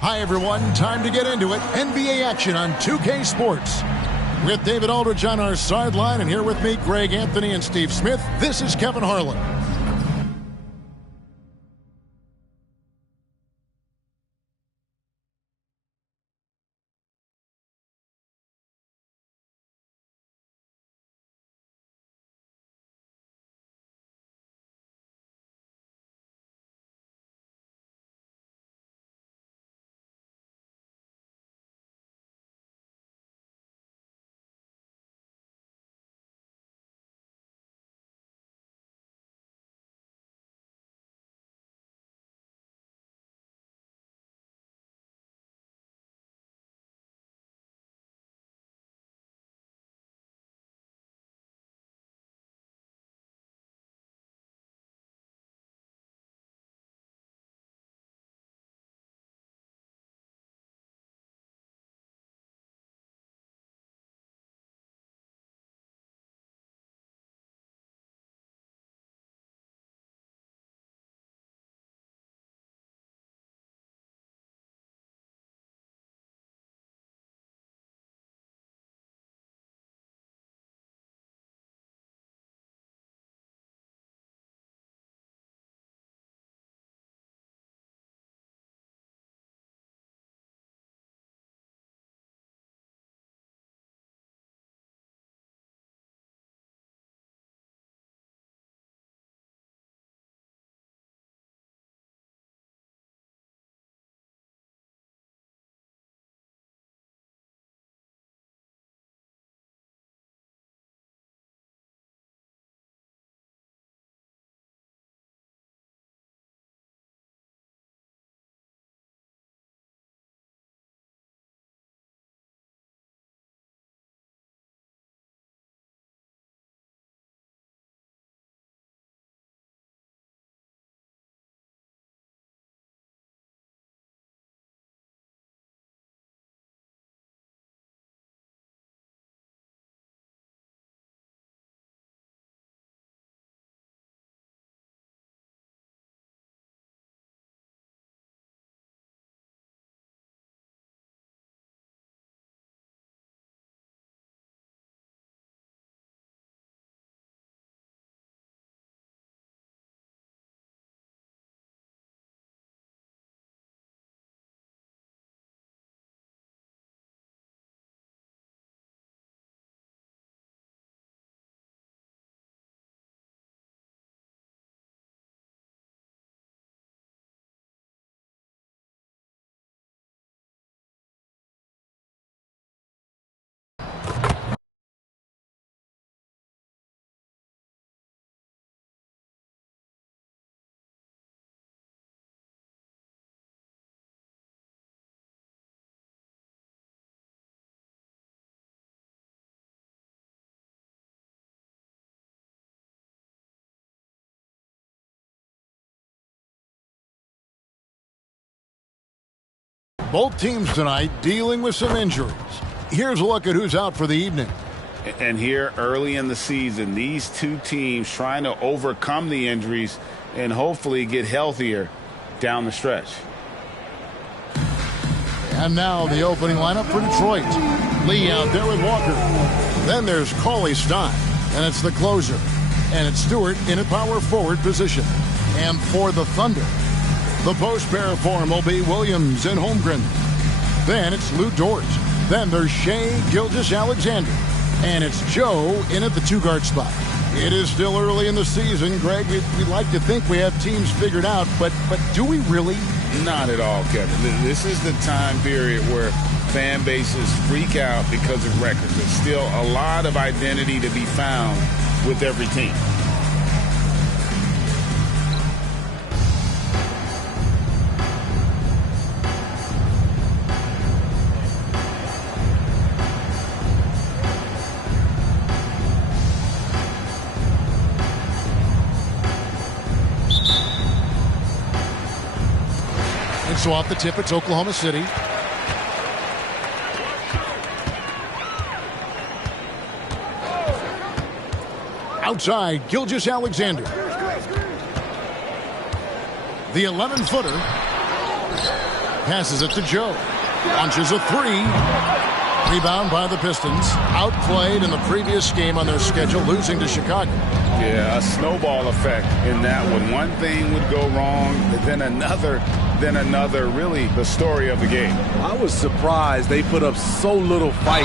Hi, everyone. Time to get into it. NBA action on 2K Sports. With David Aldridge on our sideline, and here with me, Greg Anthony and Steve Smith, this is Kevin Harlan. Both teams tonight dealing with some injuries. Here's a look at who's out for the evening. And here early in the season, these two teams trying to overcome the injuries and hopefully get healthier down the stretch. And now the opening lineup for Detroit. Lee out there with Walker. Then there's Cauley Stein, and it's the closer. And it's Stewart in a power forward position. And for the Thunder, the post pair form will be Williams and Holmgren. Then it's Lou Dort. Then there's Shai Gilgeous-Alexander. And it's Joe in at the two-guard spot. It is still early in the season, Greg. We'd like to think we have teams figured out, but do we really? Not at all, Kevin. This is the time period where fan bases freak out because of records. There's still a lot of identity to be found with every team. So off the tip, it's Oklahoma City. Outside, Gilgeous-Alexander. The 11-footer passes it to Joe. Launches a three. Rebound by the Pistons. Outplayed in the previous game on their schedule, losing to Chicago. Yeah, a snowball effect in that one. One thing would go wrong, then another, really the story of the game. I was surprised they put up so little fight.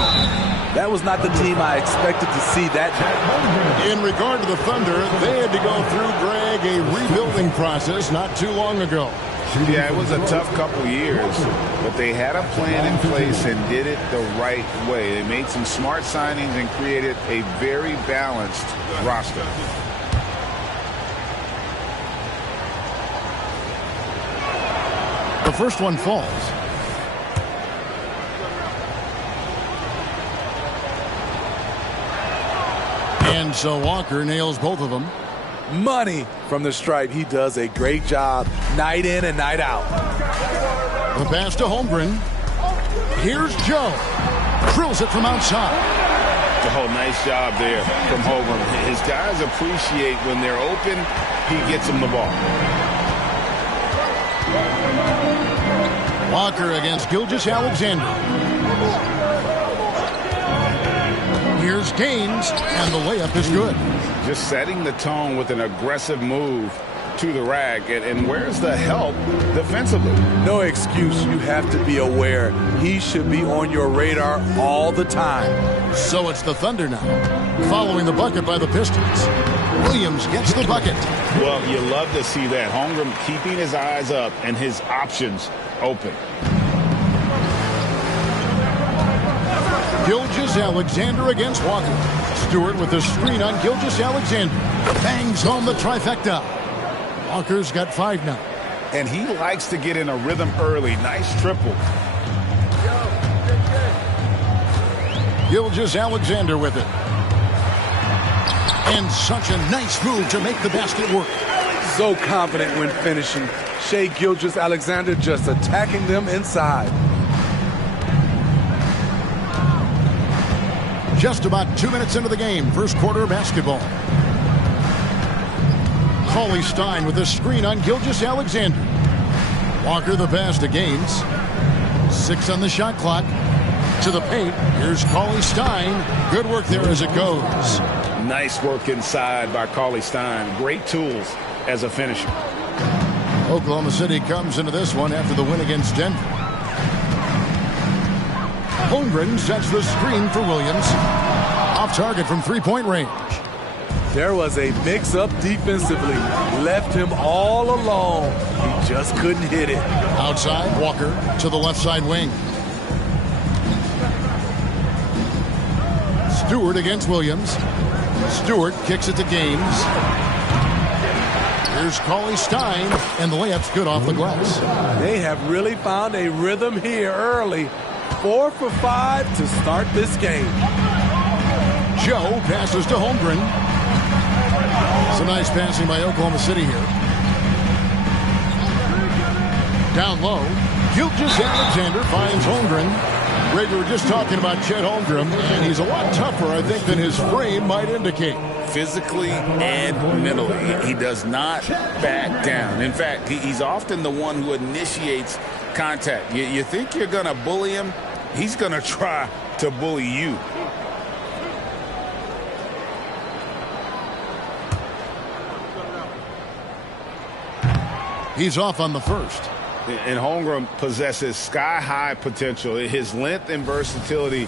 That was not the team I expected to see that night. In regard to the Thunder, they had to go through, Greg, a rebuilding process not too long ago. Yeah, it was a tough couple years, but they had a plan in place and did it the right way. They made some smart signings and created a very balanced roster. The first one falls. And so Walker nails both of them. Money from the stripe. He does a great job night in and night out. The pass to Holmgren. Here's Joe. Drills it from outside. Oh, nice job there from Holmgren. His guys appreciate when they're open, he gets them the ball. Walker against Gilgeous-Alexander. Here's Gaines, and the layup is good. Just setting the tone with an aggressive move to the rack. And where's the help defensively? No excuse. You have to be aware. He should be on your radar all the time. So it's the Thunder now, following the bucket by the Pistons. Williams gets the bucket. Well, you love to see that. Holmgren keeping his eyes up and his options open. Gilgeous-Alexander against Walker. Stewart with the screen on Gilgeous-Alexander. Bangs home the trifecta. Walker's got 5 now. And he likes to get in a rhythm early. Nice triple. Gilgeous-Alexander with it. And such a nice move to make the basket work. So confident when finishing. Shai Gilgeous-Alexander just attacking them inside. Just about 2 minutes into the game, first quarter basketball. Cauley Stein with the screen on Gilgeous-Alexander. Walker the pass to Gaines. 6 on the shot clock. To the paint. Here's Cauley Stein. Good work there as it goes. Nice work inside by Cauley Stein. Great tools as a finisher. Oklahoma City comes into this one after the win against Denver. Holmgren sets the screen for Williams. Off target from three-point range. There was a mix-up defensively. Left him all alone. He just couldn't hit it. Outside, Walker to the left side wing. Stewart against Williams. Stewart kicks it to Gaines. Here's Cauley Stein, and the layup's good off the glass. They have really found a rhythm here early. 4 for 5 to start this game. Joe passes to Holmgren. Some nice passing by Oklahoma City here. Down low. Gilgeous-Alexander finds Holmgren. Greg, we were just talking about Chet Holmgren, and he's a lot tougher, I think, than his frame might indicate. Physically and mentally, he does not back down. In fact, he's often the one who initiates contact. You think you're going to bully him, he's going to try to bully you. He's off on the first. And Holmgren possesses sky-high potential. His length and versatility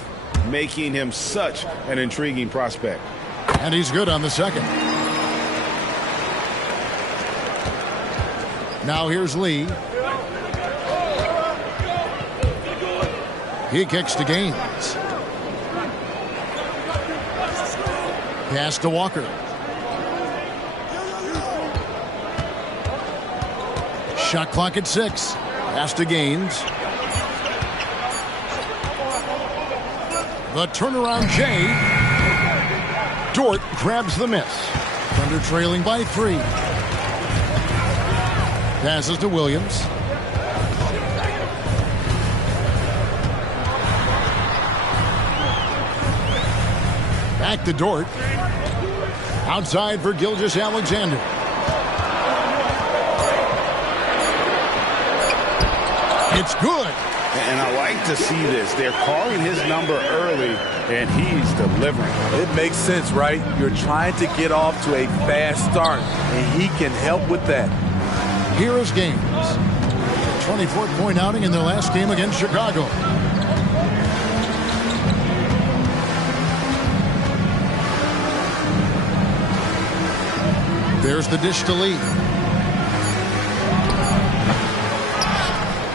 making him such an intriguing prospect. And he's good on the second. Now here's Lee. He kicks to Gaines. Pass to Walker. Shot clock at 6. Pass to Gaines. The turnaround Jay. Dort grabs the miss. Thunder trailing by 3. Passes to Williams. Back to Dort. Outside for Gilgeous-Alexander. It's good. And I like to see this. They're calling his number early, and he's delivering. It makes sense, right? You're trying to get off to a fast start, and he can help with that. Here is Gaines. 24-point outing in their last game against Chicago. There's the dish to Lee.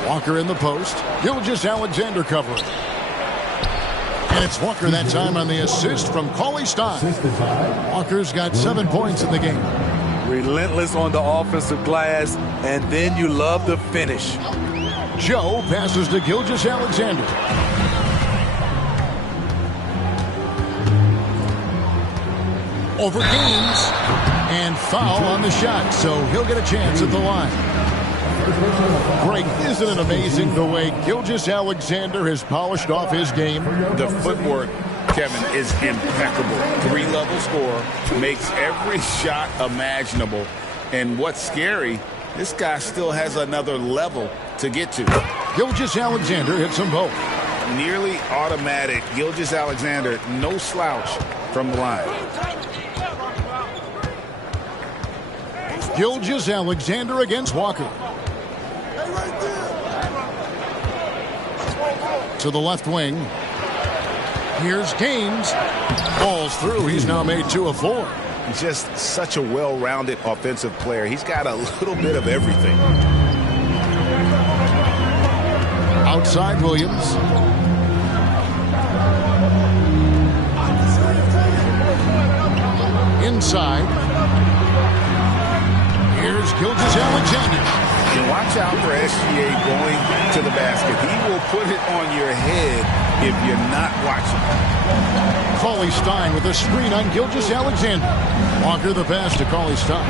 Walker in the post. Gilgeous-Alexander covering. And it's Walker that time on the assist from Cauley Stein. Walker's got 7 points in the game. Relentless on the offensive glass, and then you love the finish. Joe passes to Gilgeous-Alexander. Over Gaines. And foul on the shot, so he'll get a chance at the line. Greg, isn't it amazing the way Gilgeous-Alexander has polished off his game? The footwork, Kevin, is impeccable. 3-level scorer, makes every shot imaginable. And what's scary, this guy still has another level to get to. Gilgeous-Alexander hits them both. Nearly automatic. Gilgeous-Alexander, no slouch from the line. Gilgeous-Alexander against Walker. To the left wing. Here's Gaines. Falls through. He's now made 2 of 4. Just such a well-rounded offensive player. He's got a little bit of everything. Outside Williams. Inside. Here's Gilgeous-Alexander. And watch out for SGA going to the basket. He will put it on your head if you're not watching. Cauley Stein with a screen on Gilgeous-Alexander. Walker the pass to Cauley Stein.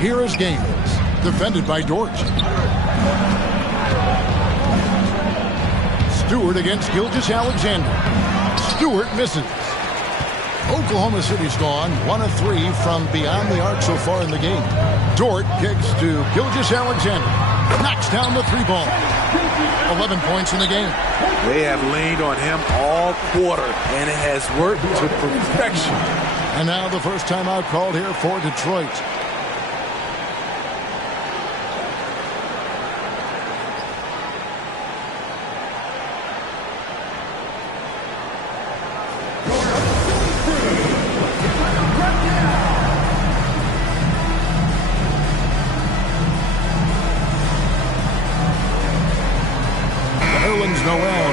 Here is Gaines. Defended by Dort. Stewart against Gilgeous-Alexander. Stewart misses. Oklahoma City's gone 1 of 3 from beyond the arc so far in the game. Dort kicks to Gilgeous-Alexander. Knocks down the 3-ball. 11 points in the game. They have leaned on him all quarter, and it has worked to perfection. And now the first timeout called here for Detroit.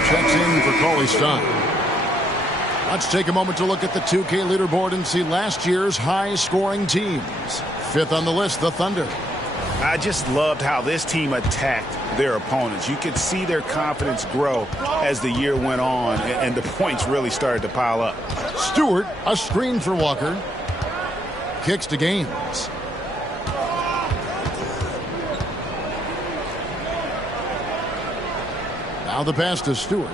Checks in for Cauley Stein. Let's take a moment to look at the 2K leaderboard and see last year's high-scoring teams. 5th on the list, the Thunder. I just loved how this team attacked their opponents. You could see their confidence grow as the year went on, and the points really started to pile up. Stewart, a screen for Walker. Kicks to Gaines. Now the pass to Stewart.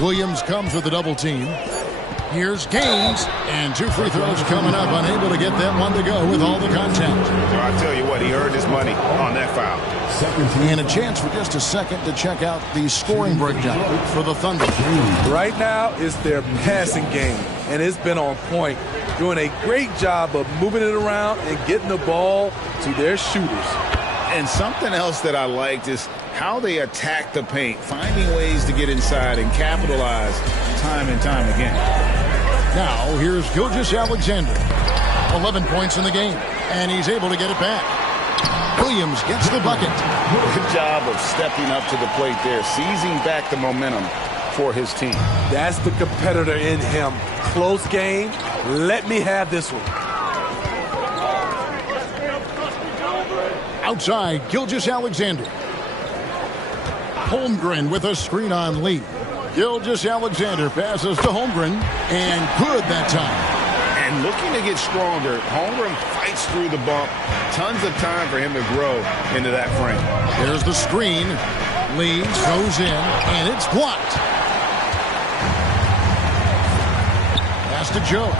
Williams comes with a double team. Here's Gaines, and 2 free throws coming up, unable to get that one to go with all the contact. Well, I tell you what, he earned his money on that foul. And a chance for just a second to check out the scoring breakdown for the Thunder. Right now, it's their passing game, and it's been on point. Doing a great job of moving it around and getting the ball to their shooters. And something else that I liked is how they attack the paint, finding ways to get inside and capitalize time and time again. Now, here's Gilgeous-Alexander. 11 points in the game, and he's able to get it back. Williams gets the bucket. Good job of stepping up to the plate there, seizing back the momentum for his team. That's the competitor in him. Close game. Let me have this one. Outside, Gilgeous-Alexander. Holmgren with a screen on Lee. Gilgeous-Alexander passes to Holmgren, and good that time. And looking to get stronger, Holmgren fights through the bump. Tons of time for him to grow into that frame. There's the screen. Lee goes in, and it's blocked. Pass to Joe.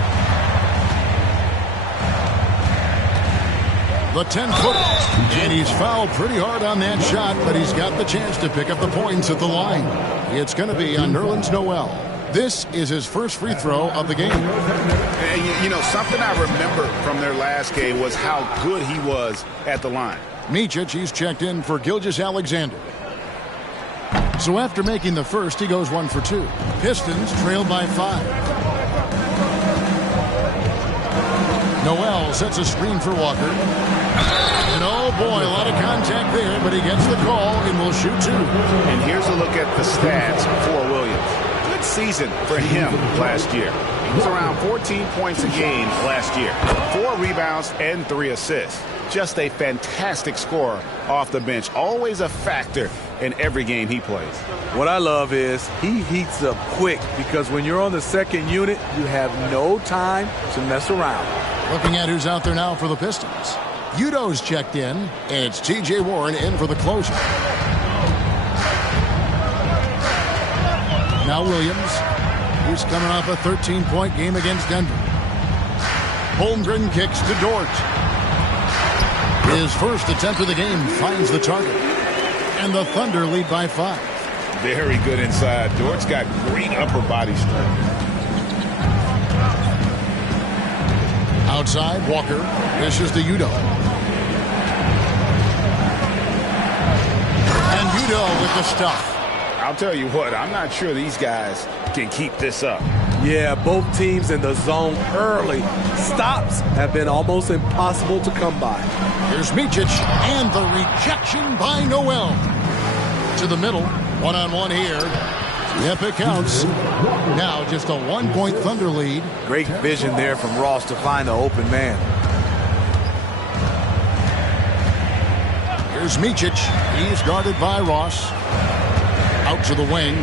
The 10-footer. And he's fouled pretty hard on that shot, but he's got the chance to pick up the points at the line. It's going to be on Nerlens Noel. This is his first free throw of the game. And you know, something I remember from their last game was how good he was at the line. Micic, he's checked in for Gilgeous-Alexander. So after making the first, he goes 1 for 2. Pistons trailed by 5. Noel sets a screen for Walker. And oh boy, a lot of contact there, but he gets the call and will shoot 2. And here's a look at the stats for Williams. Good season for him last year. He was around 14 points a game last year. 4 rebounds and 3 assists. Just a fantastic scorer off the bench. Always a factor in every game he plays. What I love is he heats up quick because when you're on the second unit, you have no time to mess around. Looking at who's out there now for the Pistons. Udo's checked in, and it's T.J. Warren in for the closer. Now Williams. He's coming off a 13-point game against Denver. Holmgren kicks to Dort. His first attempt of the game finds the target. And the Thunder lead by 5. Very good inside. Dort's got great upper body strength. Outside, Walker. This is to Udo. And Udo with the stuff. I'll tell you what, I'm not sure these guys can keep this up. Yeah, both teams in the zone early. Stops have been almost impossible to come by. Here's Micic, and the rejection by Noel. To the middle, one-on-one here. Yep, it counts. Now just a 1-point Thunder lead. Great vision there from Ross to find the open man. Here's Micic. He's guarded by Ross. Out to the wing.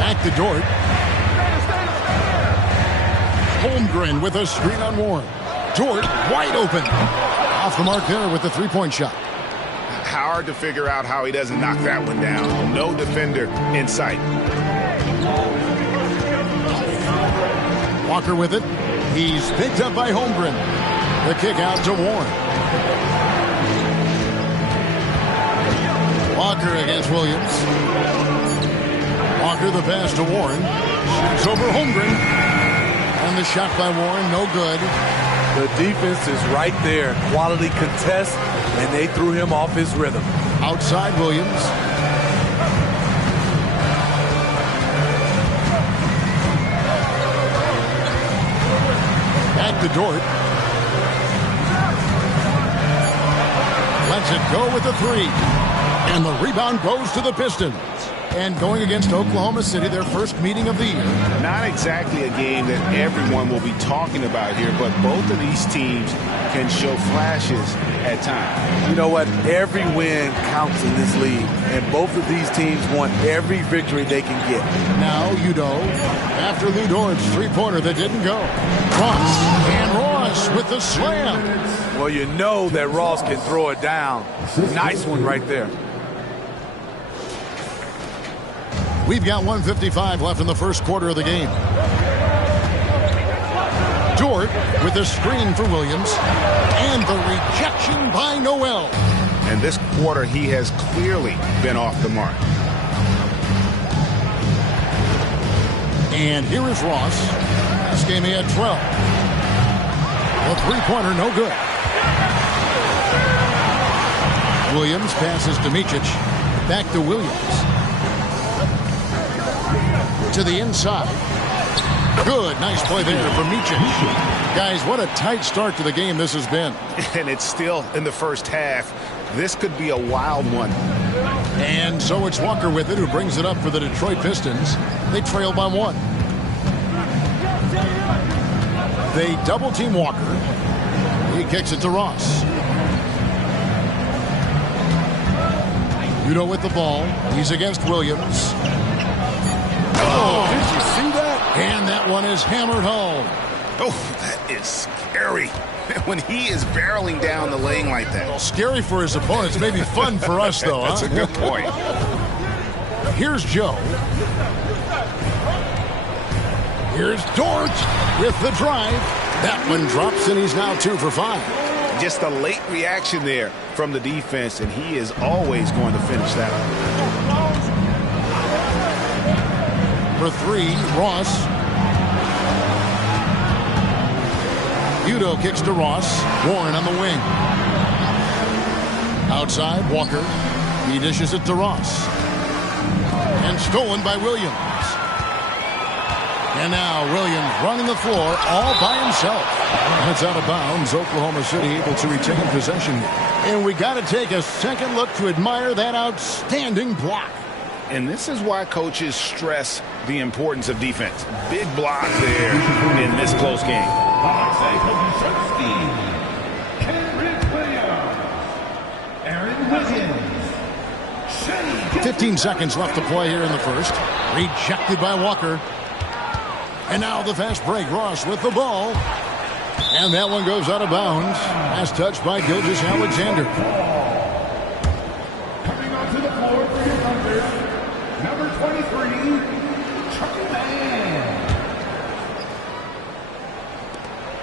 Back to Dort. Holmgren with a screen on Warren. Dort wide open. Off the mark there with the 3-point shot. Hard to figure out how he doesn't knock that one down. No defender in sight. Walker with it. He's picked up by Holmgren. The kick out to Warren. Walker against Williams. Walker the pass to Warren. Shoots over Holmgren. And the shot by Warren, no good. The defense is right there. Quality contest, and they threw him off his rhythm. Outside Williams. Back to Dort. Lets it go with the 3. And the rebound goes to the Pistons. And going against Oklahoma City, their first meeting of the year. Not exactly a game that everyone will be talking about here, but both of these teams can show flashes at times. You know what? Every win counts in this league, and both of these teams want every victory they can get. Now Udo, after Lou Dort's 3-pointer that didn't go. Ross, and Ross with the slam. Well, you know that Ross can throw it down. Nice one right there. We've got 1:55 left in the first quarter of the game. Dort with a screen for Williams. And the rejection by Noel. And this quarter, he has clearly been off the mark. And here is Ross. This game he had 12. The three-pointer, no good. Williams passes to Micic. Back to Williams. To the inside. Good. Nice play there for Micic. Guys, what a tight start to the game this has been. And it's still in the first half. This could be a wild one. And so it's Walker with it, who brings it up for the Detroit Pistons. They trail by 1. They double-team Walker. He kicks it to Ross. Udo with the ball. He's against Williams. Oh, did you see that? And that one is hammered home. Oh, that is scary. When he is barreling down the lane like that. Scary for his opponents. Maybe fun for us, though. That's a good point. Here's Joe. Here's Dort with the drive. That one drops, and he's now 2 for 5. Just a late reaction there from the defense, and he is always going to finish that For one. 3, Ross. Udo kicks to Ross. Warren on the wing. Outside, Walker. He dishes it to Ross. And stolen by Williams. And now Williams running the floor all by himself. And it's out of bounds. Oklahoma City able to retain possession here. And we got to take a second look to admire that outstanding block. And this is why coaches stress the importance of defense. Big block there in this close game. 15 seconds left to play here in the first. Rejected by Walker. And now the fast break. Ross with the ball. And that one goes out of bounds. As touched by Gilgeous-Alexander. Coming onto the floor for your Thunder, number 23, Charlie Mann.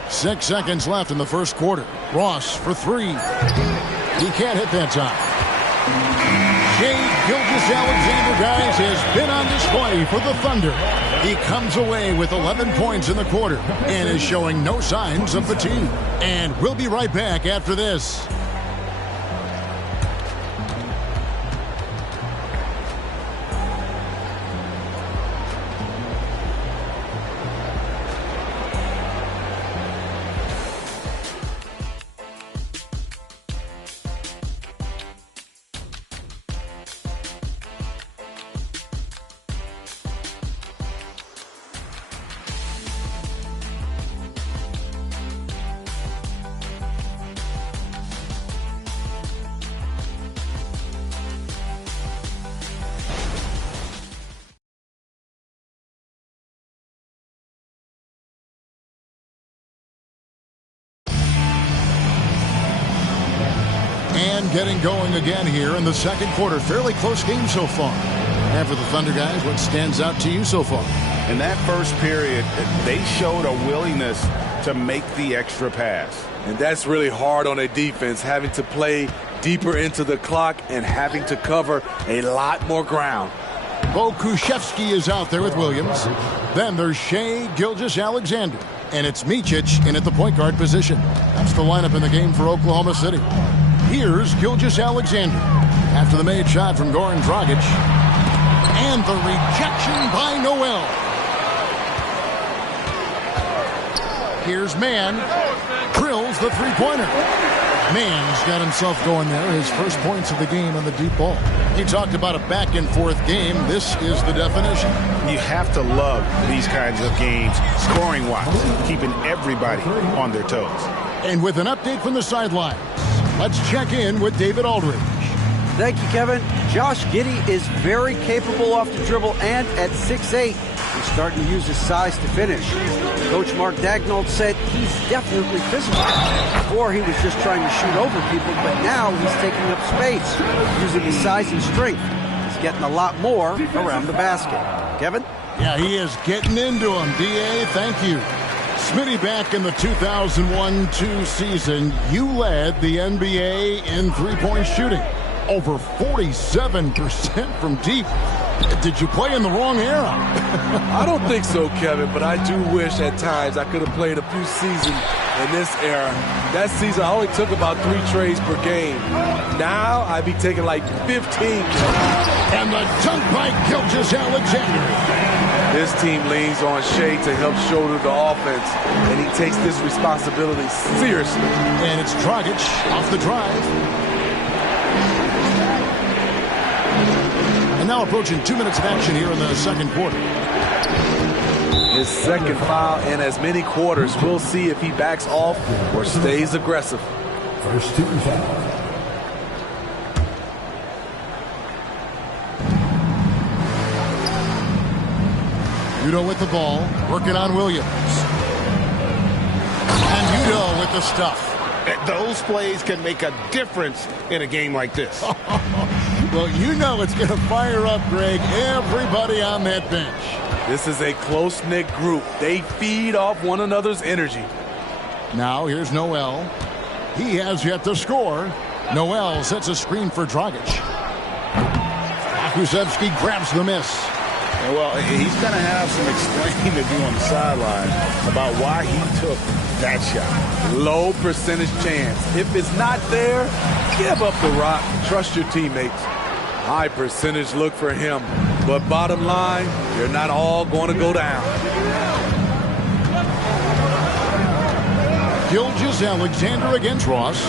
6 seconds left in the first quarter. Ross for 3. He can't hit that time. Shai Gilgeous-Alexander, guys, has been on display for the Thunder. He comes away with 11 points in the quarter and is showing no signs of fatigue. And we'll be right back after this. And getting going again here in the second quarter. Fairly close game so far. And for the Thunder guys, what stands out to you so far? In that first period, they showed a willingness to make the extra pass. And that's really hard on a defense, having to play deeper into the clock and having to cover a lot more ground. Bo Kuszewski is out there with Williams. Then there's Shai Gilgeous-Alexander. And it's Micic in at the point guard position. That's the lineup in the game for Oklahoma City. Here's Gilgeous-Alexander after the made shot from Goran Dragic. And the rejection by Noel. Here's Mann. Drills the three-pointer. Mann's got himself going there. His first points of the game on the deep ball. You talked about a back-and-forth game. This is the definition. You have to love these kinds of games, scoring-wise, keeping everybody on their toes. And with an update from the sidelines, let's check in with David Aldridge. Thank you, Kevin. Josh Giddey is very capable off the dribble, and at 6'8", he's starting to use his size to finish. Coach Mark Daigneault said he's definitely physical. Before, he was just trying to shoot over people, but now he's taking up space, using his size and strength. His getting a lot more around the basket. Kevin? Yeah, he is getting into them. D.A., thank you. Smitty, back in the 2001-2 season, you led the NBA in three-point shooting. Over 47% from deep. Did you play in the wrong era? I don't think so, Kevin, but I do wish at times I could have played a few seasons in this era. That season, I only took about 3 trades per game. Now, I'd be taking like 15. And the dunk by Gilgeous-Alexander. This team leans on Shea to help shoulder the offense, and he takes this responsibility seriously. And it's Dragic off the drive. And now approaching 2 minutes of action here in the second quarter. His second foul in as many quarters. We'll see if he backs off or stays aggressive. First team foul. Udo with the ball, working on Williams. And Udo with the stuff. Those plays can make a difference in a game like this. Well, you know it's going to fire up, Greg, everybody on that bench. This is a close-knit group. They feed off one another's energy. Now here's Noel. He has yet to score. Noel sets a screen for Dragic. Kuszewski grabs the miss. Well, he's going to have some explaining to do on the sideline about why he took that shot. Low percentage chance. If it's not there, give up the rock. Trust your teammates. High percentage look for him. But bottom line, they're not all going to go down. Gilgeous-Alexander against Ross.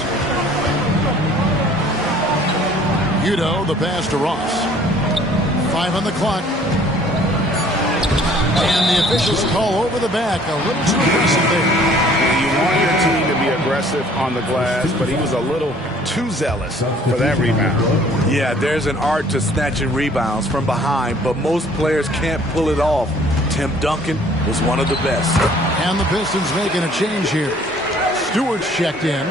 Udo, the pass to Ross. 5 on the clock. And the officials call over the back. A little too aggressive there. You want your team to be aggressive on the glass, but he was a little too zealous for that rebound. Yeah, there's an art to snatching rebounds from behind, but most players can't pull it off. Tim Duncan was one of the best. And the Pistons making a change here. Stewart's checked in.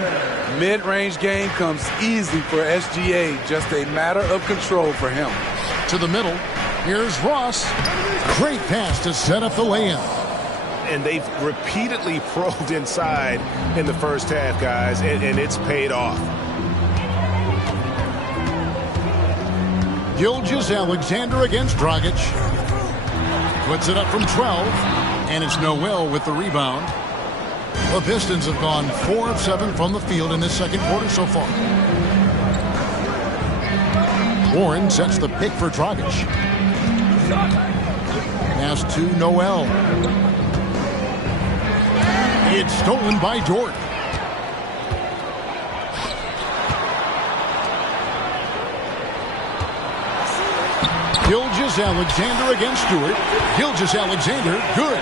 Mid-range game comes easy for SGA. Just a matter of control for him. To the middle. Here's Ross. Great pass to set up the lay-in. And they've repeatedly probed inside in the first half, guys, and it's paid off. Gilgeous-Alexander against Dragic. Puts it up from 12. And it's Noel with the rebound. The Pistons have gone 4 of 7 from the field in this second quarter so far. Warren sets the pick for Dragic. Pass to Noel. It's stolen by Dort. Gilgeous-Alexander against Stewart. Gilgeous-Alexander, good.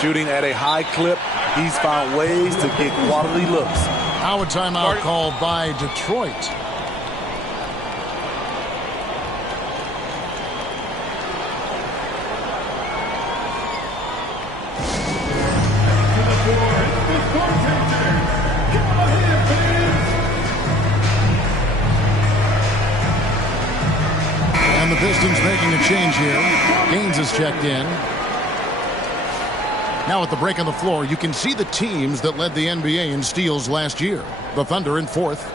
Shooting at a high clip, he's found ways to get quality looks. Now a timeout called by Detroit. And the Pistons making a change here. Gaines has checked in. Now at the break on the floor, you can see the teams that led the NBA in steals last year. The Thunder in 4th.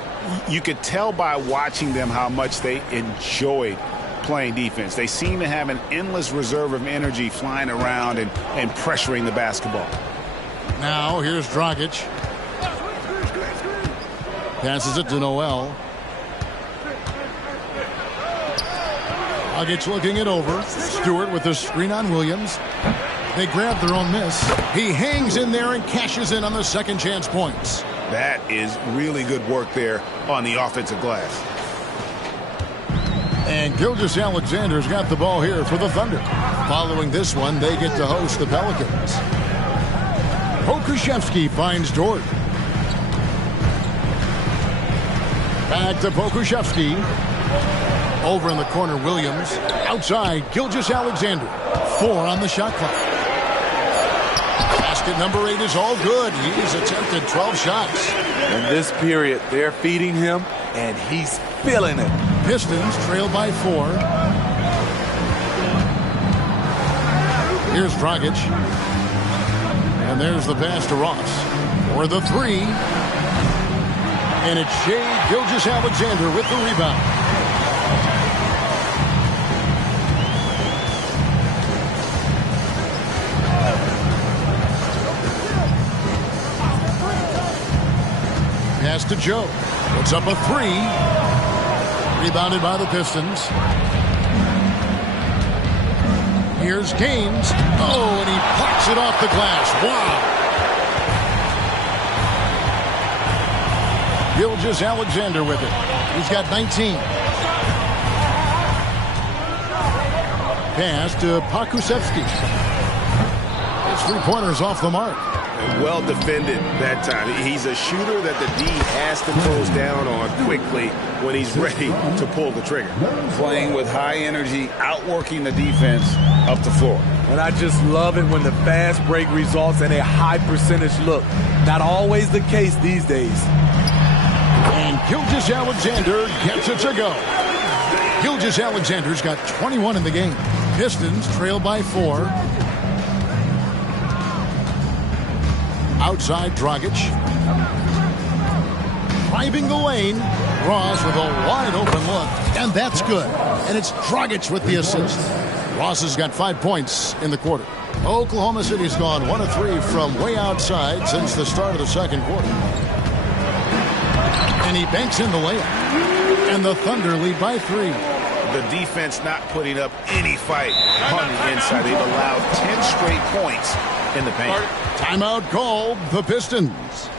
You could tell by watching them how much they enjoyed playing defense. They seem to have an endless reserve of energy flying around and pressuring the basketball. Now here's Dragic. Passes it to Noel. Dragic looking it over. Stewart with the screen on Williams. They grab their own miss. He hangs in there and cashes in on the second chance points. That is really good work there on the offensive glass. And Gilgeous-Alexander's got the ball here for the Thunder. Following this one, they get to host the Pelicans. Pokusevski finds Dort. Back to Pokusevski. Over in the corner, Williams. Outside, Gilgeous-Alexander. 4 on the shot clock. Basket number 8 is all good. He's attempted 12 shots. In this period, they're feeding him, and he's feeling it. Pistons trail by 4. Here's Dragic. And there's the pass to Ross for the three. And it's Shai Gilgeous-Alexander with the rebound. Pass to Joe. Puts up a three. Rebounded by the Pistons. Here's Gaines. Oh, and he plucks it off the glass. Wow. Gilgeous-Alexander with it. He's got 19. Pass to Pokusevski. His three-pointer's off the mark. Well defended that time. He's a shooter that the D has to close down on quickly when he's ready to pull the trigger. Playing with high energy, outworking the defense up the floor. And I just love it when the fast break results in a high percentage look. Not always the case these days. And Gilgeous-Alexander gets it to go. Gilgeous-Alexander's got 21 in the game. Pistons trail by 4. Outside Dragic. Driving the lane. Ross with a wide open look. And that's good. And it's Dragic with the assist. Ross has got 5 points in the quarter. Oklahoma City's gone 1 of 3 from way outside since the start of the second quarter. And he banks in the layup. And the Thunder lead by 3. The defense not putting up any fight on the inside. They've allowed 10 straight points in the paint. Timeout called the Pistons.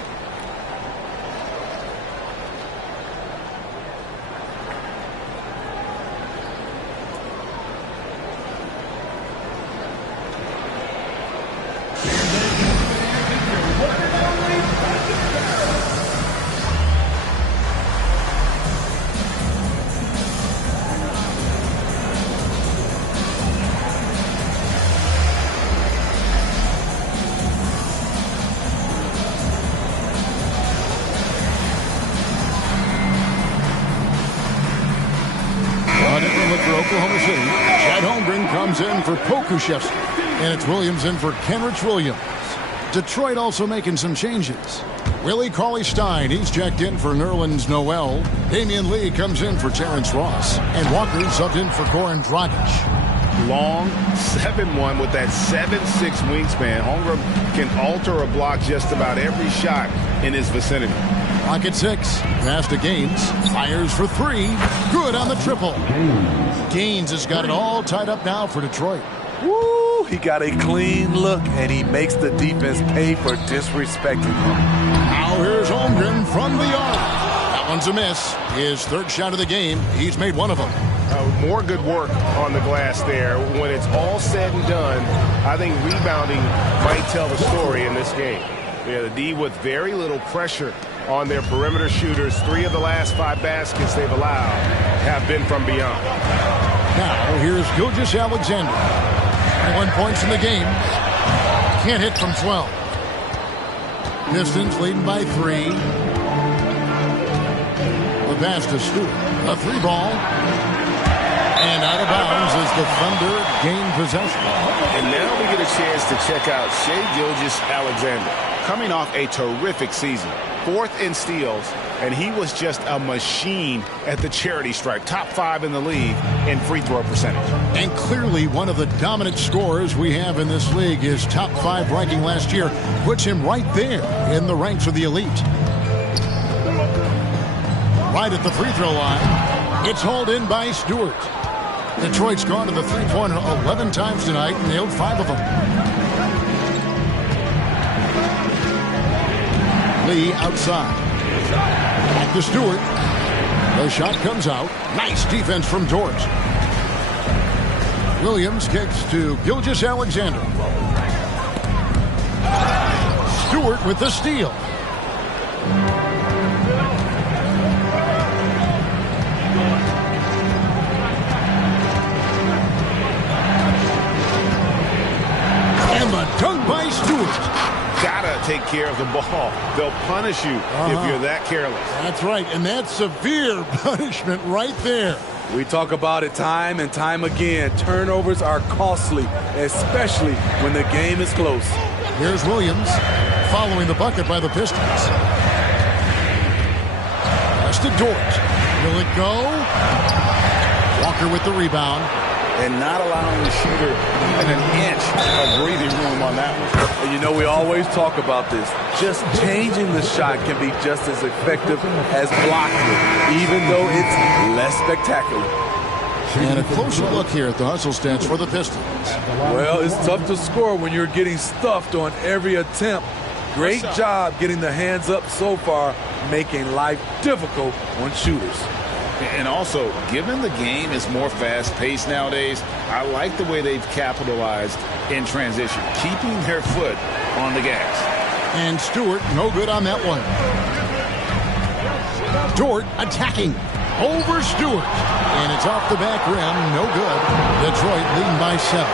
Oklahoma City. Chad Holmgren comes in for Pokusevski. And it's Williams in for Kenrich Williams. Detroit also making some changes. Willie Cauley-Stein, he's checked in for Nerlens Noel. Damian Lee comes in for Terrence Ross. And Walker subbed in for Goran Dragic. Long 7-1 with that 7'6" wingspan. Holmgren can alter a block just about every shot in his vicinity. Clock at 6. Pass to Gaines. Fires for 3. Good on the triple. Gaines has got it all tied up now for Detroit. Woo! He got a clean look, and he makes the defense pay for disrespecting him. Now here's Holmgren from the arc. That one's a miss. His third shot of the game. He's made one of them. More good work on the glass there. When it's all said and done, I think rebounding might tell the story in this game. Yeah, the D with very little pressure on their perimeter shooters. 3 of the last 5 baskets they've allowed have been from beyond. Now here's Gilgeous-Alexander. 21 points in the game. Can't hit from 12. Pistons leading by 3. The pass to Stewart. A 3-ball. And out of bounds as the Thunder gain possession. And now we get a chance to check out Shai Gilgeous-Alexander. Coming off a terrific season. 4th in steals, and he was just a machine at the charity stripe. Top 5 in the league in free throw percentage. And clearly one of the dominant scorers we have in this league. His top 5 ranking last year puts him right there in the ranks of the elite. Right at the free throw line. It's hauled in by Stewart. Detroit's gone to the three-pointer 11 times tonight and nailed 5 of them. Lee outside. Back to Stewart. The shot comes out. Nice defense from George. Williams kicks to Gilgeous-Alexander. Stewart with the steal. And the dunk by Stewart. Gotta take care of the ball. They'll punish you if you're that careless. That's right, and that's severe punishment right there. We talk about it time and time again. Turnovers are costly, especially when the game is close. Here's Williams following the bucket by the Pistons. Pass to Dort. Will it go? Walker with the rebound. And not allowing the shooter even an inch of breathing room on that one. And you know, we always talk about this. Just changing the shot can be just as effective as blocking it, even though it's less spectacular. And a closer look here at the hustle stats for the Pistons. Well, it's tough to score when you're getting stuffed on every attempt. Great job getting the hands up so far, making life difficult on shooters. And also, given the game is more fast-paced nowadays, I like the way they've capitalized in transition, keeping their foot on the gas. And Stewart, no good on that one. Dort attacking over Stewart. And it's off the back rim, no good. Detroit leading by 7.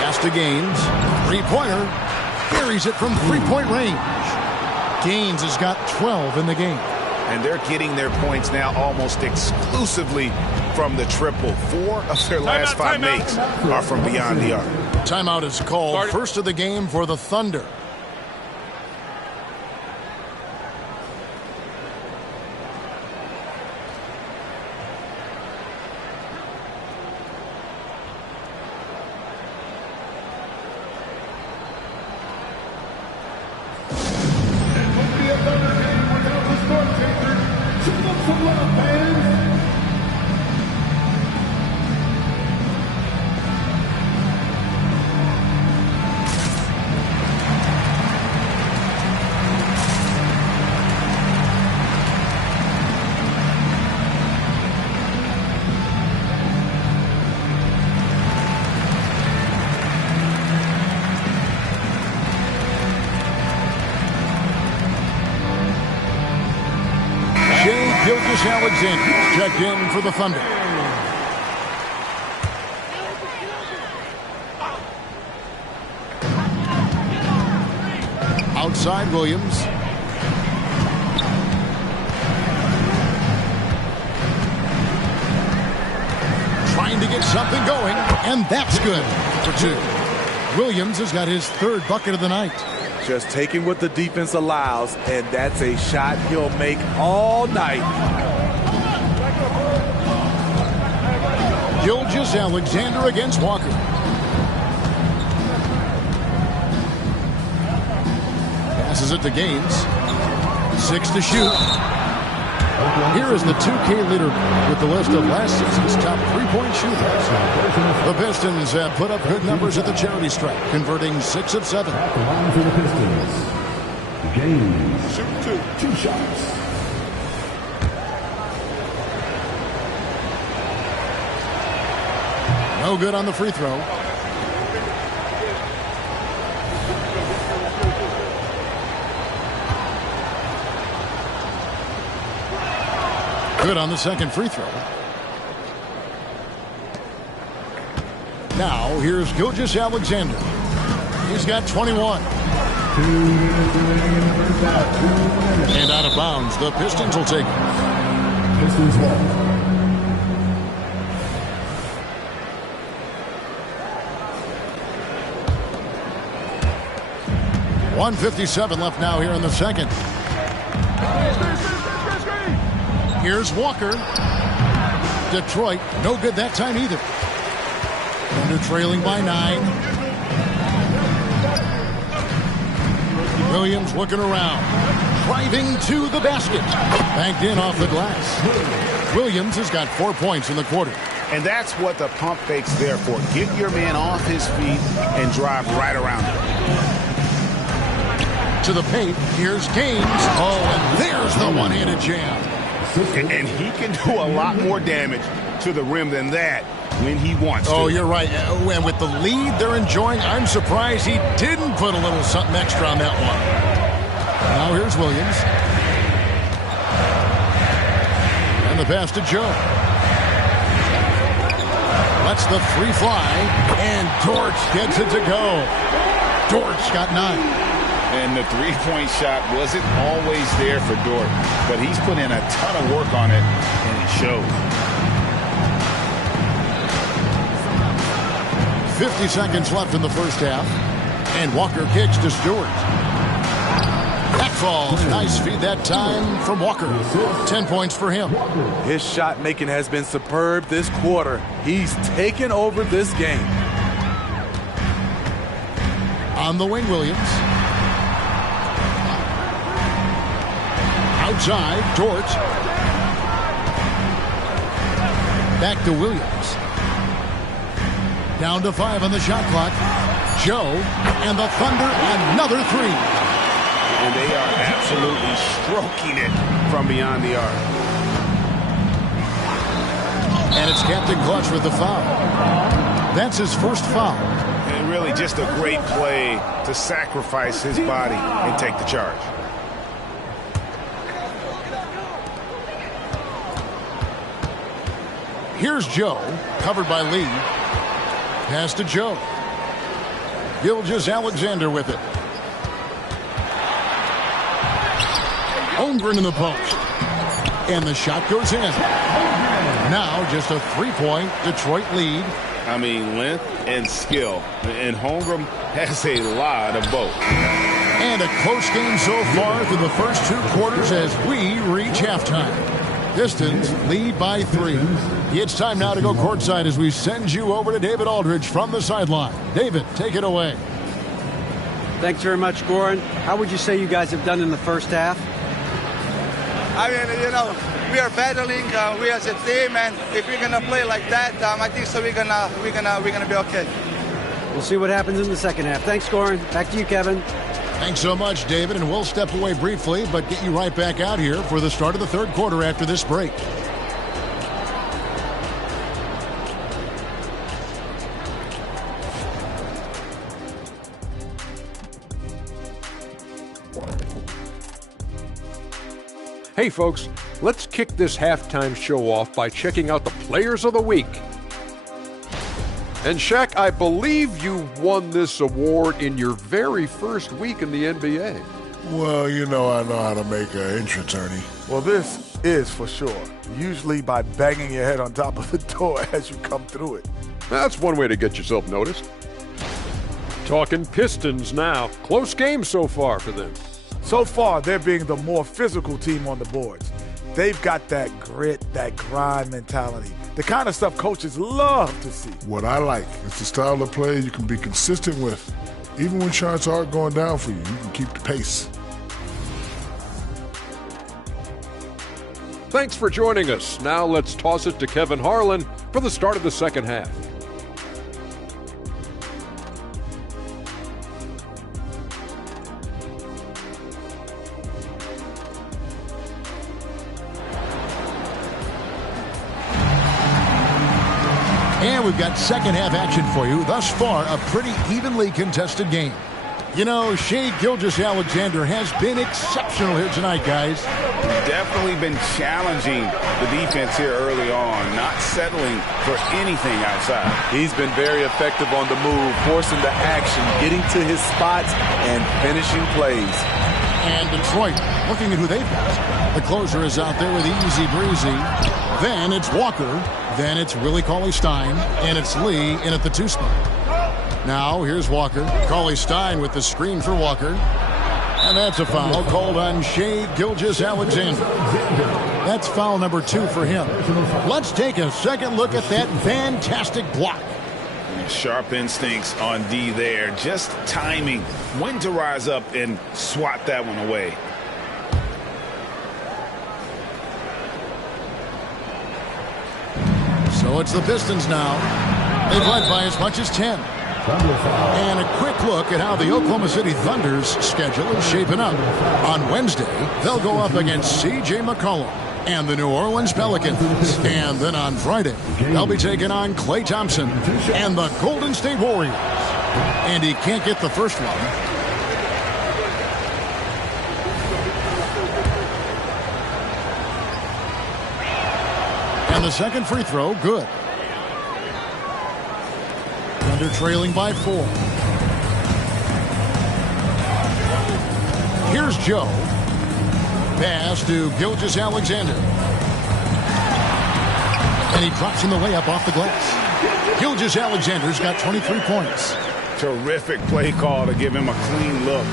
Pass to Gaines, three-pointer. Carries it from three-point range. Gaines has got 12 in the game. And they're getting their points now almost exclusively from the triple. 4 of their last 5 makes are from beyond the arc. Timeout is called. First of the game for the Thunder. Alexander checked in for the Thunder. Outside Williams. Trying to get something going, and that's good for 2. Williams has got his 3rd bucket of the night. Just taking what the defense allows, and that's a shot he'll make all night. Gilgeous Alexander against Walker. Passes it to Gaines. 6 to shoot. Here is the 2K leader with the list of last season's top 3-point shooters. The Pistons have put up good numbers at the charity stripe, converting 6 of 7. At the line for the Pistons, Gaines. Shoot 2 shots. No good on the free throw. Good on the second free throw. Now, here's Gilgeous Alexander. He's got 21. 2 minutes remaining in the first half. 2 minutes. And out of bounds, the Pistons will take it. Pistons ball. .157 left now here in the second. Here's Walker. Detroit, no good that time either. Thunder trailing by 9. Williams looking around. Driving to the basket. Banked in off the glass. Williams has got 4 points in the quarter. And that's what the pump fake's there for. Get your man off his feet and drive right around him. To the paint, here's Gaines. Oh, and there's the one-handed jam. And he can do a lot more damage to the rim than that when he wants to. Oh, you're right. And with the lead they're enjoying, I'm surprised he didn't put a little something extra on that one. Now here's Williams. And the pass to Joe. Lets the 3 fly. And Dortch gets it to go. Dortch got 9. And the three-point shot wasn't always there for Dort, but he's put in a ton of work on it, and it shows. 50 seconds left in the first half. And Walker kicks to Stewart. That falls. Nice feed that time from Walker. 10 points for him. His shot making has been superb this quarter. He's taken over this game. On the wing, Williams. Outside, Dort. Back to Williams. Down to 5 on the shot clock. Joe and the Thunder another three. And they are absolutely stroking it from beyond the arc. And it's Captain Clutch with the foul. That's his first foul. And really just a great play to sacrifice his body and take the charge. Here's Joe, covered by Lee. Pass to Joe. Gilgeous-Alexander with it. Holmgren in the post. And the shot goes in. Now just a three-point Detroit lead. I mean, length and skill. And Holmgren has a lot of both. And a close game so far through the first two quarters as we reach halftime. Pistons lead by 3. It's time now to go courtside as we send you over to David Aldridge from the sideline. David, take it away. Thanks very much, Goran. How would you say you guys have done in the first half? I mean, we are battling. We as a team, and if we're gonna play like that, I think so. We're gonna be okay. We'll see what happens in the second half. Thanks, Goran. Back to you, Kevin. Thanks so much, David, and we'll step away briefly, but get you right back out here for the start of the third quarter after this break. Hey folks, let's kick this halftime show off by checking out the Players of the Week. And Shaq, I believe you won this award in your very first week in the NBA. Well, I know how to make an entrance, Ernie. Well, this is for sure. Usually by banging your head on top of the door as you come through it. That's one way to get yourself noticed. Talking Pistons now. Close game so far for them. So far, they're being the more physical team on the boards. They've got that grit, that grind mentality, the kind of stuff coaches love to see. What I like is the style of play you can be consistent with. Even when shots aren't going down for you, you can keep the pace. Thanks for joining us. Now let's toss it to Kevin Harlan for the start of the second half. And we've got second half action for you. Thus far, a pretty evenly contested game. Shai Gilgeous-Alexander has been exceptional here tonight, guys. Definitely been challenging the defense here early on, not settling for anything outside. He's been very effective on the move, forcing the action, getting to his spots, and finishing plays. And Detroit, looking at who they've got. The closer is out there with easy breezy. Then it's Walker. Then it's Willie Cauley-Stein. And it's Lee in at the 2 spot. Now here's Walker. Cauley-Stein with the screen for Walker. And that's a foul called on Shai Gilgeous-Alexander. That's foul number 2 for him. Let's take a second look at that fantastic block. Sharp instincts on D there. Just timing when to rise up and swat that one away. So it's the Pistons now. They've led by as much as 10. And a quick look at how the Oklahoma City Thunder's schedule is shaping up. On Wednesday, they'll go up against C.J. McCollum and the New Orleans Pelicans. And then on Friday, they'll be taking on Klay Thompson and the Golden State Warriors. And he can't get the first one. And the second free throw, good. Thunder trailing by 4. Here's Joe. Pass to Gilgeous-Alexander. And he drops in the layup off the glass. Gilgeous-Alexander's got 23 points. Terrific play call to give him a clean look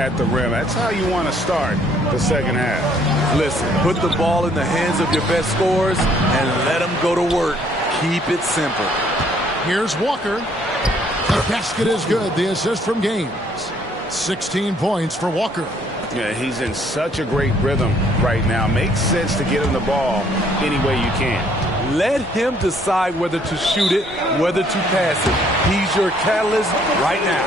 at the rim. That's how you want to start the second half. Listen, put the ball in the hands of your best scorers and let them go to work. Keep it simple. Here's Walker. The basket is good. The assist from Gaines. 16 points for Walker. Yeah, he's in such a great rhythm right now. Makes sense to get him the ball any way you can. Let him decide whether to shoot it, whether to pass it. He's your catalyst right now.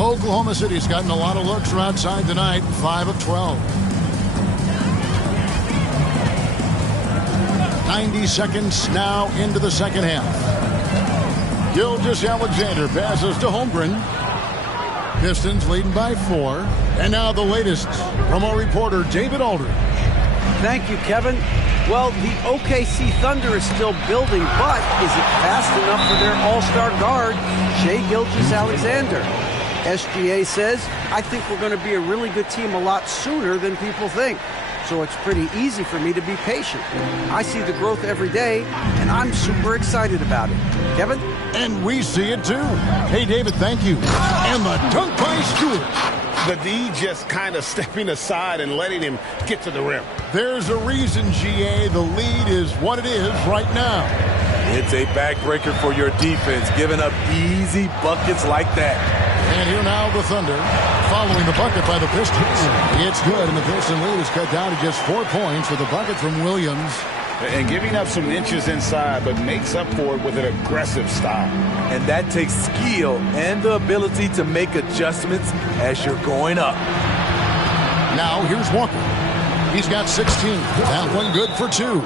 Oklahoma City's gotten a lot of looks from outside tonight. 5 of 12. 90 seconds now into the second half. Gilgeous-Alexander passes to Holmgren. Pistons leading by 4. And now the latest from our reporter, David Aldridge. Thank you, Kevin. Well, the OKC Thunder is still building, but is it fast enough for their all-star guard, Shai Gilgeous-Alexander? SGA says, I think we're going to be a really good team a lot sooner than people think. So it's pretty easy for me to be patient. I see the growth every day, and I'm super excited about it. Kevin? And we see it too. Hey, David, thank you. And the dunk by Stewart. The D just kind of stepping aside and letting him get to the rim. There's a reason, GA, the lead is what it is right now. It's a backbreaker for your defense, giving up easy buckets like that. And here now the Thunder, following the bucket by the Pistons. It's good, and the Piston lead is cut down to just 4 points with a bucket from Williams. And giving up some inches inside, but makes up for it with an aggressive style. And that takes skill and the ability to make adjustments as you're going up. Now here's Walker. He's got 16. That one good for 2.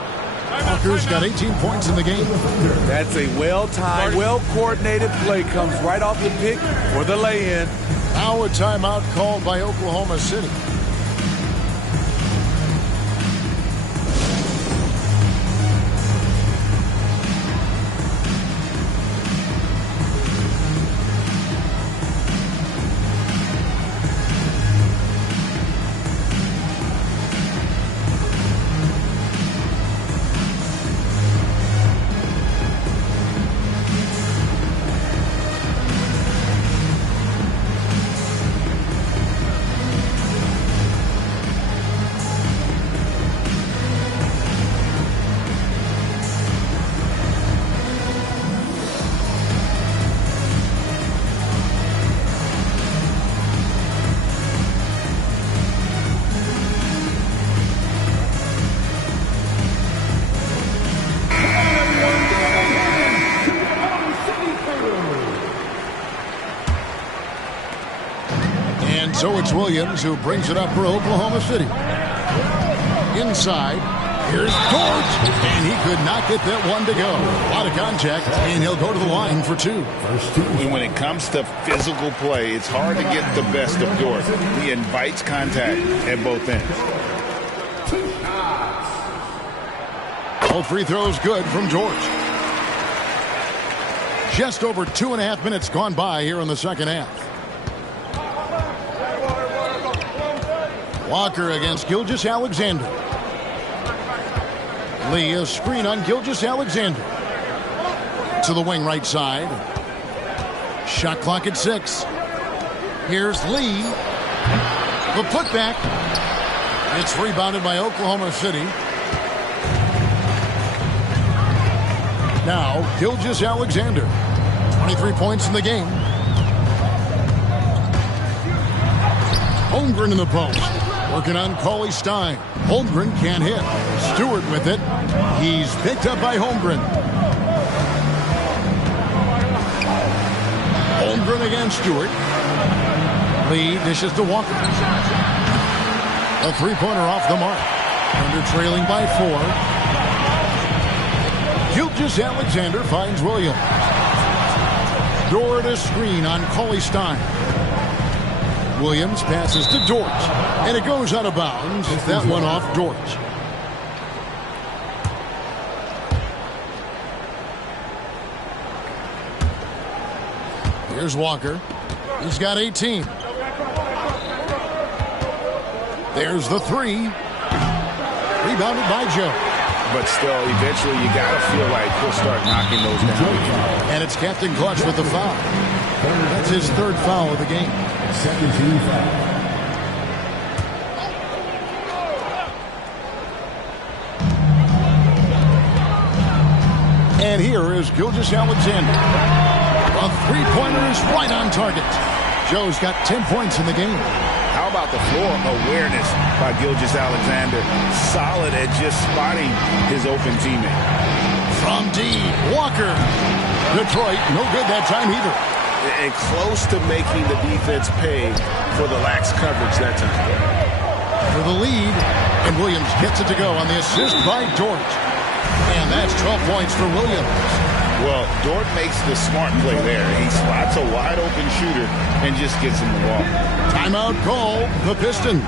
Walker's got 18 points in the game. That's a well-timed, well-coordinated play. Comes right off the pick for the lay-in. Now a timeout called by Oklahoma City. So it's Williams who brings it up for Oklahoma City. Inside, here's Dort, and he could not get that one to go. A lot of contact, and he'll go to the line for 2. When it comes to physical play, it's hard to get the best of Dort. He invites contact at both ends. All free throws good from Dort. Just over 2.5 minutes gone by here in the second half. Walker against Gilgeous-Alexander. Lee, a screen on Gilgeous-Alexander. To the wing right side. Shot clock at 6. Here's Lee. The putback. It's rebounded by Oklahoma City. Now, Gilgeous-Alexander. 23 points in the game. Holmgren in the post. Working on Cauley-Stein. Holmgren can't hit. Stewart with it. He's picked up by Holmgren. Holmgren against Stewart. Lee dishes to Walker. A three-pointer off the mark. Thunder trailing by 4. Gilgeous-Alexander finds Williams. Dort a screen on Cauley-Stein. Williams passes to Dort, and it goes out of bounds. That one off Dort. Here's Walker. He's got 18. There's the three. Rebounded by Joe. But still, eventually you got to feel like he'll start knocking those down. And it's Captain Clutch with the foul. That's his third foul of the game. Second team foul. And here is Gilgeous-Alexander. A three-pointer is right on target. Joe's got 10 points in the game. How about the floor awareness by Gilgeous-Alexander? Solid at just spotting his open teammate. From deep, Walker. Detroit, no good that time either. And close to making the defense pay for the lax coverage that time. For the lead, and Williams gets it to go on the assist by Dort. And that's 12 points for Williams. Well, Dort makes the smart play there. He spots a wide-open shooter and just gets him the ball. Timeout call, the Pistons.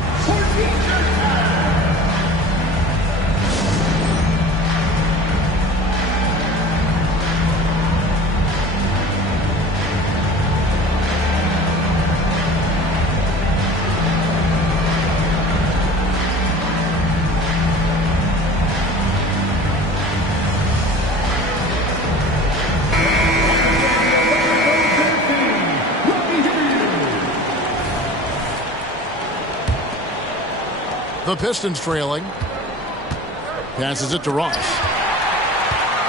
The Pistons trailing. Passes it to Ross.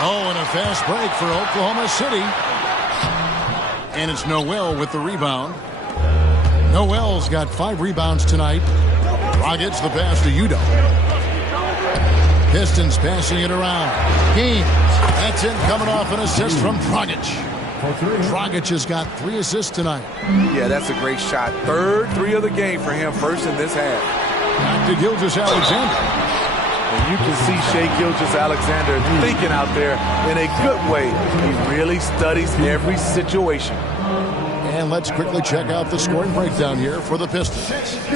Oh, and a fast break for Oklahoma City. And it's Noel with the rebound. Noel's got 5 rebounds tonight. Rockets the pass to Udo. Pistons passing it around. Gaines. That's it, coming off an assist from Dragic. Dragic has got 3 assists tonight. Yeah, that's a great shot. Third 3 of the game for him, first in this half. Back to Gilgeous-Alexander. And you can see Shai Gilgeous-Alexander thinking out there in a good way. He really studies every situation. And let's quickly check out the scoring breakdown here for the Pistons.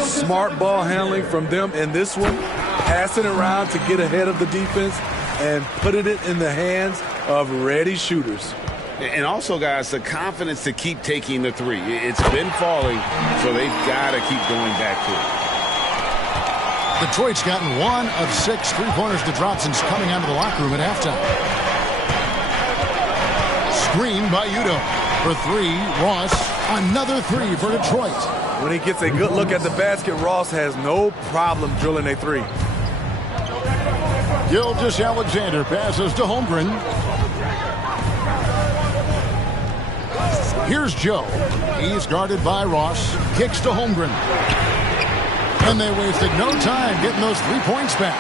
Smart ball handling from them in this one. Passing around to get ahead of the defense and putting it in the hands of ready shooters. And also, guys, the confidence to keep taking the 3. It's been falling, so they've got to keep going back to it. Detroit's gotten 1 of 6 three-pointers to drop since coming out of the locker room at halftime. Screen by Udo. For 3, Ross. Another 3 for Detroit. When he gets a good look at the basket, Ross has no problem drilling a 3. Gilgeous-Alexander passes to Holmgren. Here's Joe. He's guarded by Ross. Kicks to Holmgren. And they wasted no time getting those 3 points back.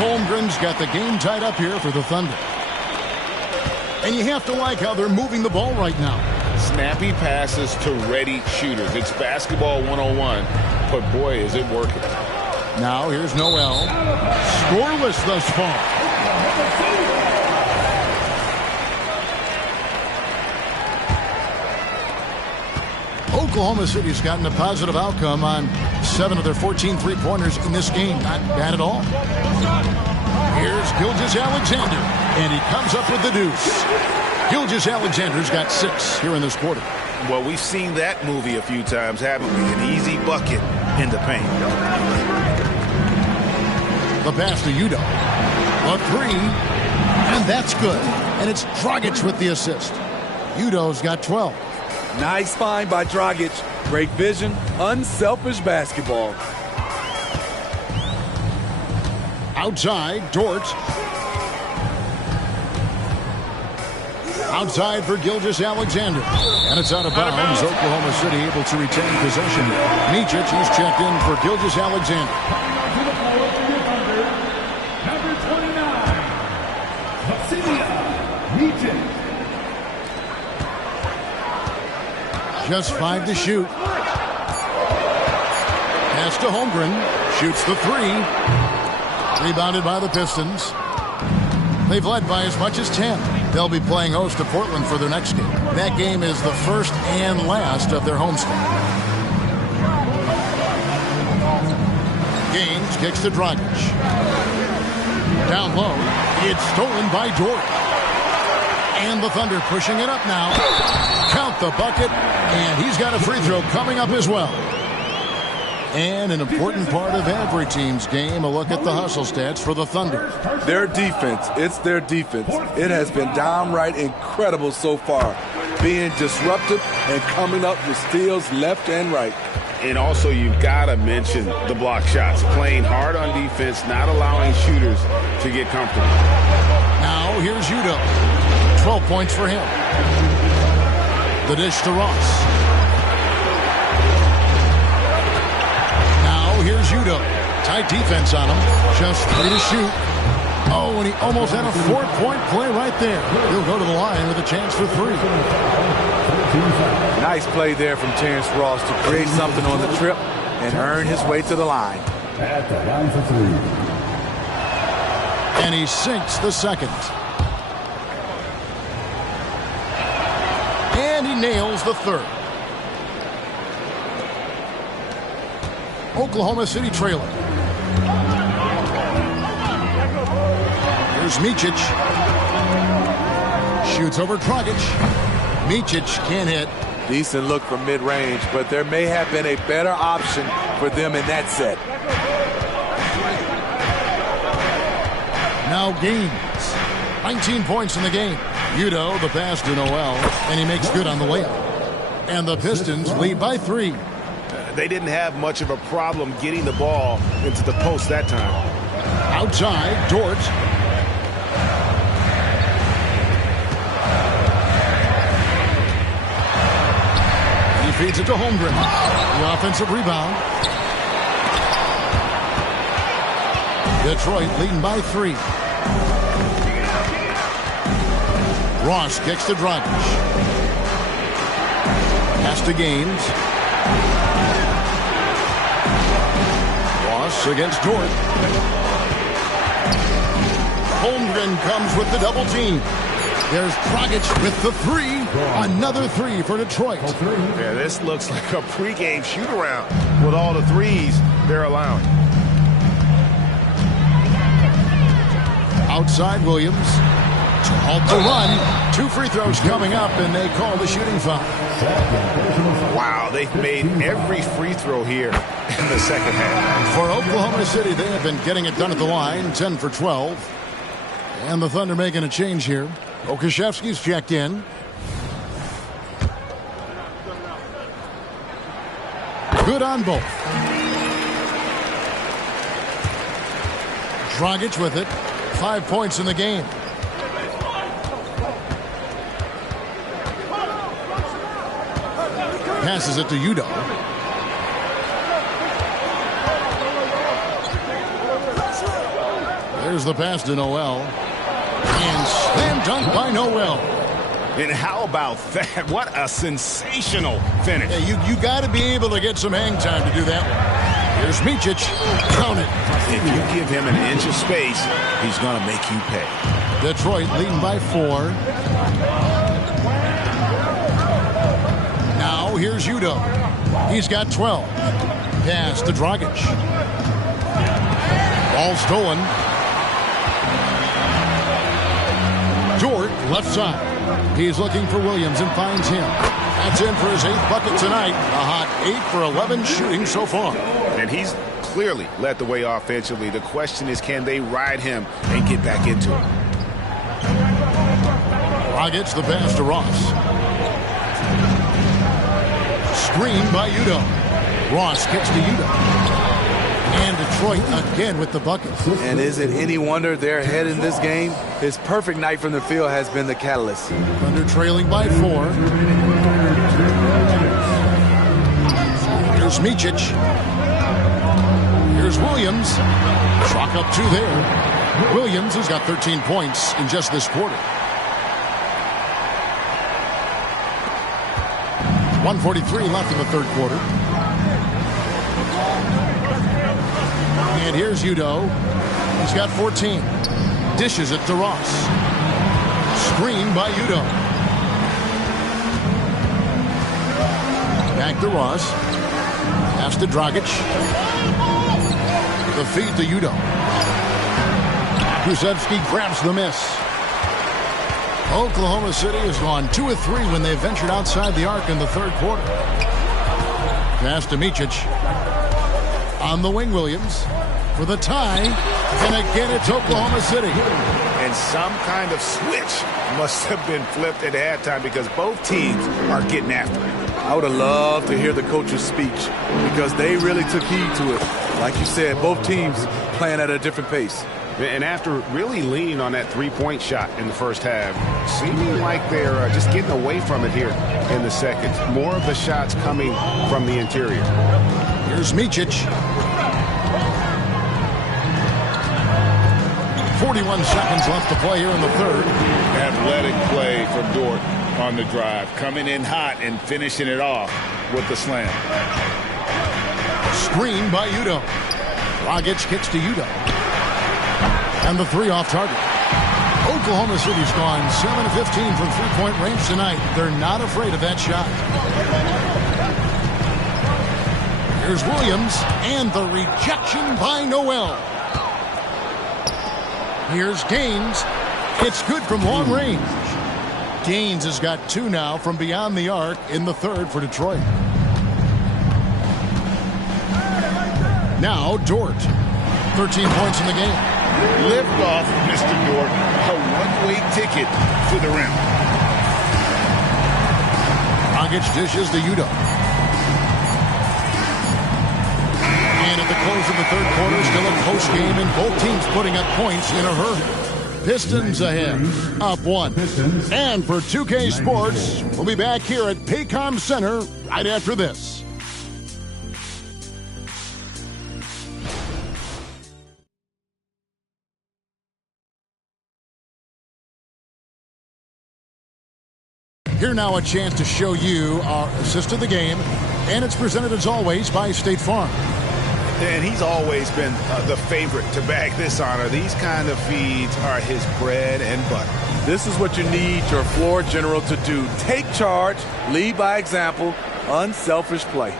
Holmgren's got the game tied up here for the Thunder. And you have to like how they're moving the ball right now. Snappy passes to ready shooters. It's basketball 101, but boy, is it working. Now here's Noel. Scoreless thus far. Oklahoma City's gotten a positive outcome on 7 of their 14 three-pointers in this game. Not bad at all. Here's Gilgeous-Alexander, and he comes up with the deuce. Gilgeous-Alexander's got 6 here in this quarter. Well, we've seen that movie a few times, haven't we? An easy bucket in the paint. The pass to Udo. A 3, and that's good. And it's Dragic with the assist. Udo's got 12. Nice find by Dragic. Great vision, unselfish basketball. Outside, Dort. Outside for Gilgeous-Alexander. And it's out of bounds. Oklahoma City able to retain possession. Micic, he's checked in for Gilgeous-Alexander. Number 29, Micic. Just 5 to shoot. Pass to Holmgren. Shoots the 3. Rebounded by the Pistons. They've led by as much as 10. They'll be playing host to Portland for their next game. That game is the first and last of their homestand. Gaines kicks to Dragic. Down low. It's stolen by Dort. And the Thunder pushing it up now. Count the bucket, and he's got a free throw coming up as well. And an important part of every team's game, a look at the hustle stats for the Thunder. Their defense, it's their defense. It has been downright incredible so far, being disruptive and coming up with steals left and right. And also, you've got to mention the block shots. Playing hard on defense, not allowing shooters to get comfortable. Now, here's Udo. 12 points for him. The dish to Ross. Now, here's Udo. Tight defense on him. Just 3 to shoot. Oh, and he almost had a 4-point play right there. He'll go to the line with a chance for 3. Nice play there from Terrence Ross to create something on the trip and earn his way to the line. At the line for 3. And he sinks the second. And he nails the third. Oklahoma City trailing. Here's Micic. Shoots over Dragic. Micic can't hit. Decent look from mid-range, but there may have been a better option for them in that set. Now Gaines. 19 points in the game. Udo, the pass to Noel, and he makes good on the layup. And the Pistons lead by 3. They didn't have much of a problem getting the ball into the post that time. Outside, Dort. He feeds it to Holmgren. The offensive rebound. Detroit leading by 3. Ross kicks to Dragic. Pass to Gaines. Ross against Dort. Holmgren comes with the double team. There's Dragic with the 3. Another 3 for Detroit. Yeah, this looks like a pregame shoot-around with all the threes they're allowing. Outside Williams. To halt the run. 2 free throws coming up, and they call the shooting foul. Wow, they've made every free throw here in the second half. For Oklahoma City, they have been getting it done at the line, 10 for 12. And the Thunder making a change here. Okashevsky's checked in. Good on both. Dragic with it. 5 points in the game. Passes it to Udo. There's the pass to Noel. And slam dunk by Noel. And how about that? What a sensational finish. Yeah, you got to be able to get some hang time to do that. Here's Micic. Count it. If you give him an inch of space, he's going to make you pay. Detroit leading by 4. Now here's Udo. He's got 12. Pass to Dragic. Ball stolen. Dort left side. He's looking for Williams and finds him. That's in for his 8th bucket tonight. A hot 8 for 11 shooting so far. And he's clearly led the way offensively. The question is, can they ride him and get back into it? Dragic the pass to Ross. Screen by Udo. Ross kicks to Udo. And Detroit again with the bucket. And is it any wonder they're ahead in this game? His perfect night from the field has been the catalyst. Thunder trailing by 4. Here's Micic. Here's Williams. Chalk up 2 there. Williams has got 13 points in just this quarter. 1:43 left in the third quarter. And here's Udo. He's got 14. Dishes it to Ross. Screen by Udo. Back to Ross. Pass to Dragic. The feed to Udo. Krzyzewski grabs the miss. Oklahoma City has gone 2 of 3 when they ventured outside the arc in the third quarter. Pass to Micic. On the wing, Williams. For the tie. And again, it's Oklahoma City. And some kind of switch must have been flipped at halftime because both teams are getting after it. I would have loved to hear the coach's speech because they really took heed to it. Like you said, both teams playing at a different pace. And after really leaning on that three-point shot in the first half, seeming like they're just getting away from it here in the second. More of the shots coming from the interior. Here's Micic. 41 seconds left to play here in the third. Athletic play from Dort on the drive. Coming in hot and finishing it off with the slam. Screen by Udo. Dragic kicks to Udo. And the three off target. Oklahoma City's gone 7 of 15 from three-point range tonight. They're not afraid of that shot. Here's Williams, and the rejection by Noel. Here's Gaines. It's good from long range. Gaines has got 2 now from beyond the arc in the third for Detroit. Now Dort. 13 points in the game. Lift off, Mr. Dort. A one-way ticket to the rim. Dragic dishes to Udo. And at the close of the third quarter, still a close game, and both teams putting up points in a hurry. Pistons ahead, up 1. And for 2K Sports, we'll be back here at Paycom Center right after this. Here now a chance to show you our assist of the game, and it's presented as always by State Farm. And he's always been the favorite to bag this honor. These kind of feeds are his bread and butter. This is what you need your floor general to do. Take charge, lead by example, unselfish play.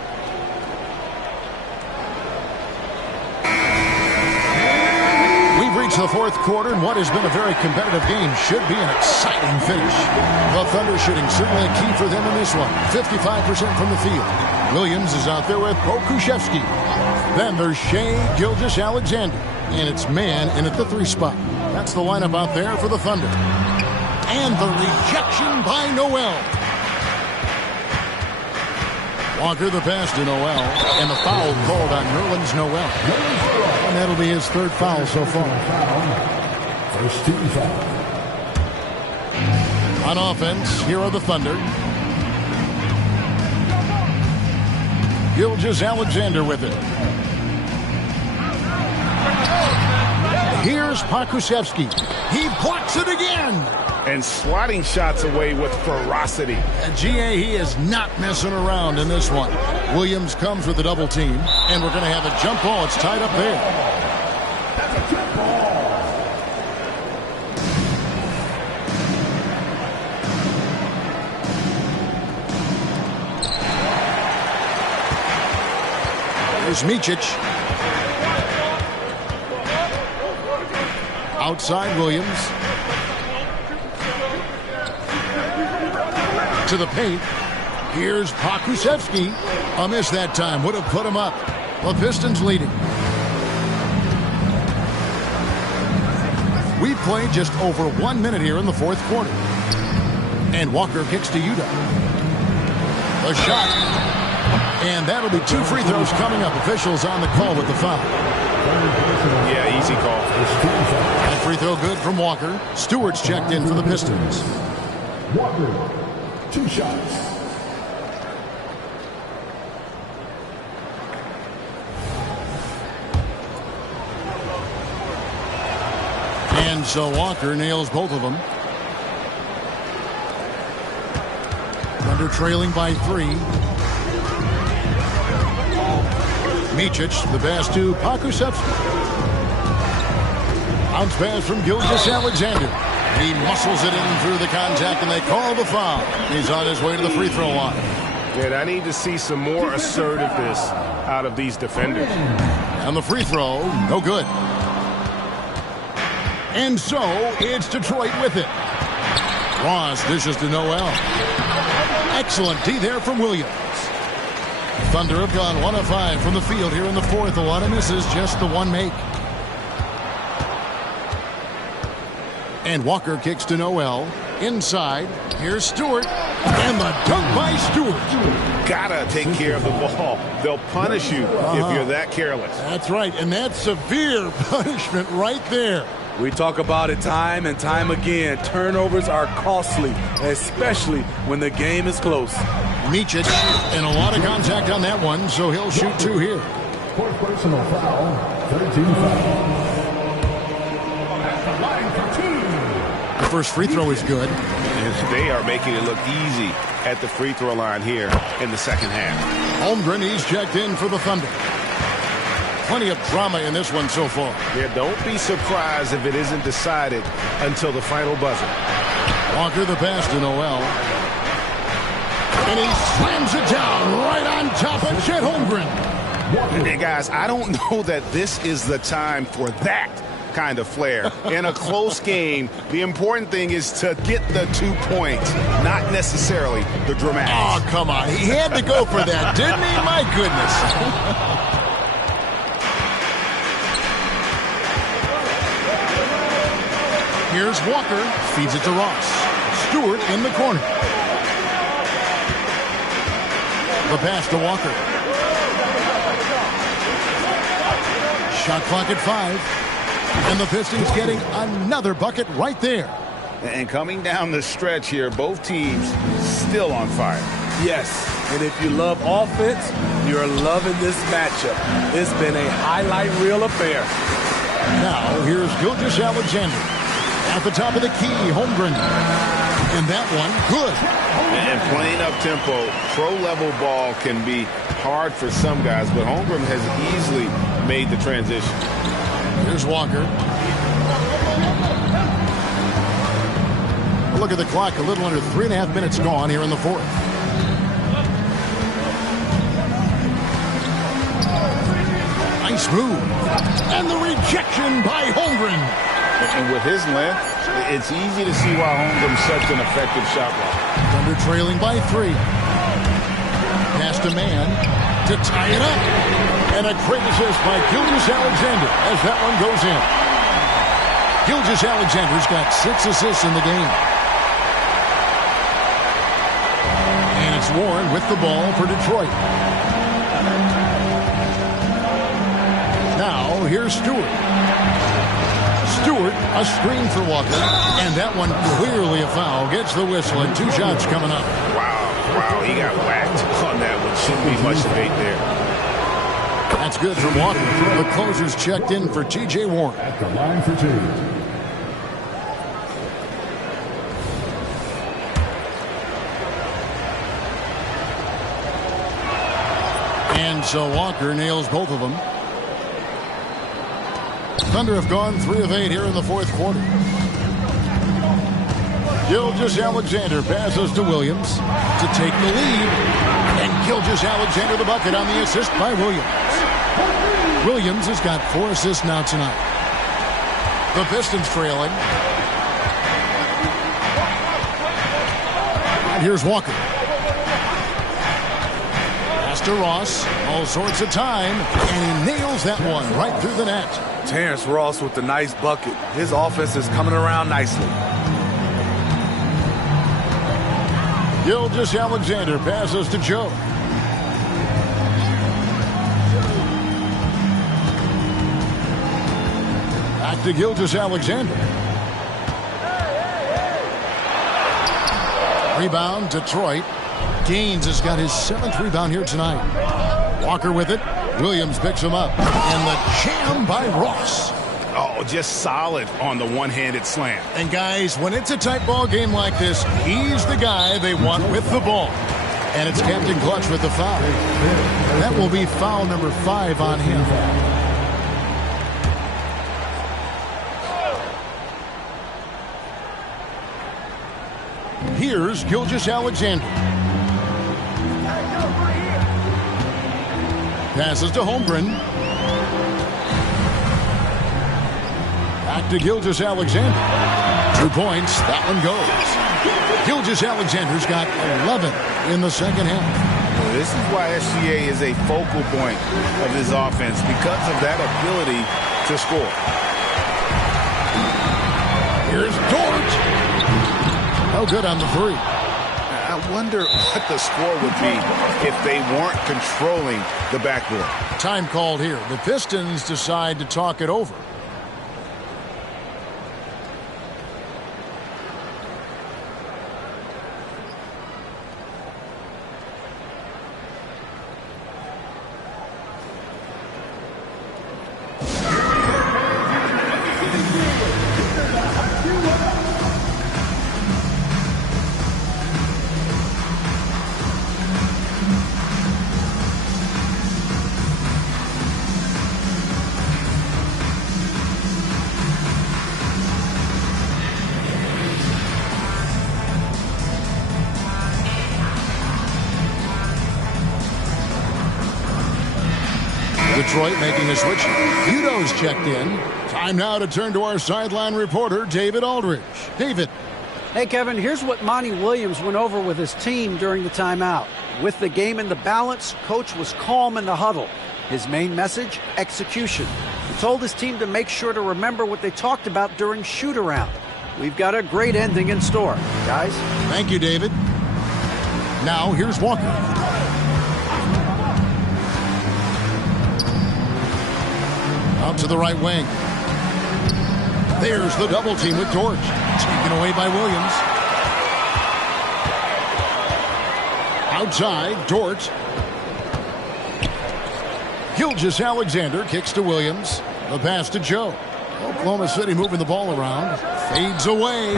We've reached the fourth quarter, and what has been a very competitive game should be an exciting finish. The Thunder shooting certainly a key for them in this one. 55% from the field. Williams is out there with Pokusevski. Then there's Shea Gilgeous-Alexander, and it's man in at the 3 spot. That's the lineup out there for the Thunder. And the rejection by Noel. Walker the pass to Noel, and the foul called on Nerlens Noel. And that'll be his 3rd foul so far. First team foul. On offense, here are the Thunder. Gilgeous-Alexander with it. Here's Pokusevski. He blocks it again. And swatting shots away with ferocity. At GA, he is not messing around in this one. Williams comes with a double team, and we're going to have a jump ball. It's tied up there. That's a jump ball. There's Micic. Outside Williams. To the paint. Here's Pokusevski. A miss that time. Would have put him up. The Pistons leading. We've played just over 1 minute here in the fourth quarter. And Walker kicks to Udo. A shot. And that'll be 2 free throws coming up. Officials on the call with the foul. Yeah, easy call. That free throw good from Walker. Stewart's checked in for the Pistons. Walker, 2 shots. And so Walker nails both of them. Thunder trailing by 3. Micic, the pass to Pokusevski. Bounce pass from Gilgeous-Alexander. He muscles it in through the contact, and they call the foul. He's on his way to the free throw line. And I need to see some more assertiveness out of these defenders. And the free throw, no good. And so it's Detroit with it. Ross dishes to Noel. Excellent D there from Williams. Thunder have gone 1 of 5 from the field here in the fourth. A lot of misses, just the one make. And Walker kicks to Noel. Inside, here's Stewart. And the dunk by Stewart. Gotta take care of the ball. They'll punish you if you're that careless. That's right, and that's severe punishment right there. We talk about it time and time again. Turnovers are costly, especially when the game is close. Micic, and a lot of contact on that one, so he'll shoot 2 here. Fourth personal foul, 13 foul. At the line for 2. The first free throw is good. And they are making it look easy at the free throw line here in the second half. Holmgren, he's checked in for the Thunder. Plenty of drama in this one so far. Yeah, don't be surprised if it isn't decided until the final buzzer. Walker the pass to Noel. And he slams it down right on top of Chet Holmgren. And guys, I don't know that this is the time for that kind of flair. In a close game, the important thing is to get the 2 points, not necessarily the dramatics. Oh, come on. He had to go for that, didn't he? My goodness. Here's Walker, feeds it to Ross. Stewart in the corner. The pass to Walker. Shot clock at 5. And the Pistons getting another bucket right there. And coming down the stretch here, both teams still on fire. Yes, and if you love offense, you're loving this matchup. It's been a highlight reel affair. Now, here's Gilgeous-Alexander. At the top of the key, Holmgren. And that one, good. And playing up-tempo, pro-level ball can be hard for some guys, but Holmgren has easily made the transition. Here's Walker. Look at the clock, a little under 3.5 minutes gone here in the fourth. Nice move. And the rejection by Holmgren. And with his length, it's easy to see why Holmgren's such an effective shot blocker. Thunder trailing by 3. Pass to Man to tie it up. And a great assist by Gilgeous-Alexander as that one goes in. Gilgeous-Alexander's got 6 assists in the game. And it's Warren with the ball for Detroit. Now, here's Stewart. Stewart, a screen for Walker. And that one clearly a foul. Gets the whistle and 2 shots coming up. Wow, he got whacked on that one. Shouldn't be much debate there. That's good from Walker. The closer's checked in for T.J. Warren. At the line for 2. And so Walker nails both of them. Thunder have gone 3 of 8 here in the fourth quarter. Gilgeous-Alexander passes to Williams to take the lead. And Gilgeous-Alexander the bucket on the assist by Williams. Williams has got 4 assists now tonight. The Pistons trailing. And here's Walker. Pass to Ross. All sorts of time. And he nails that one right through the net. Terrence Ross with the nice bucket. His offense is coming around nicely. Gilgeous-Alexander passes to Joe. Back to Gilgeous-Alexander. Rebound, Detroit. Gaines has got his 7th rebound here tonight. Walker with it. Williams picks him up. And the jam by Ross. Oh, just solid on the one-handed slam. And guys, when it's a tight ball game like this, he's the guy they want with the ball. And it's Captain Clutch with the foul. That will be foul number 5 on him. Here's Gilgeous-Alexander. Passes to Holmgren. Back to Gilgeous-Alexander. 2 points. That one goes. Gilgeous-Alexander's got 11 in the second half. This is why SGA is a focal point of this offense, because of that ability to score. Here's Dort. No good on the three. I wonder what the score would be if they weren't controlling the backboard. Time called here. The Pistons decide to talk it over. Detroit making a switch. Udo's checked in. Time now to turn to our sideline reporter, David Aldridge. David. Hey, Kevin, here's what Monty Williams went over with his team during the timeout. With the game in the balance, Coach was calm in the huddle. His main message, execution. He told his team to make sure to remember what they talked about during shoot-around. We've got a great ending in store, guys. Thank you, David. Now, here's Walker. Out to the right wing. There's the double team with Dort. Taken away by Williams. Outside, Dort. Gilgeous-Alexander kicks to Williams. The pass to Joe. Oklahoma City moving the ball around. Fades away.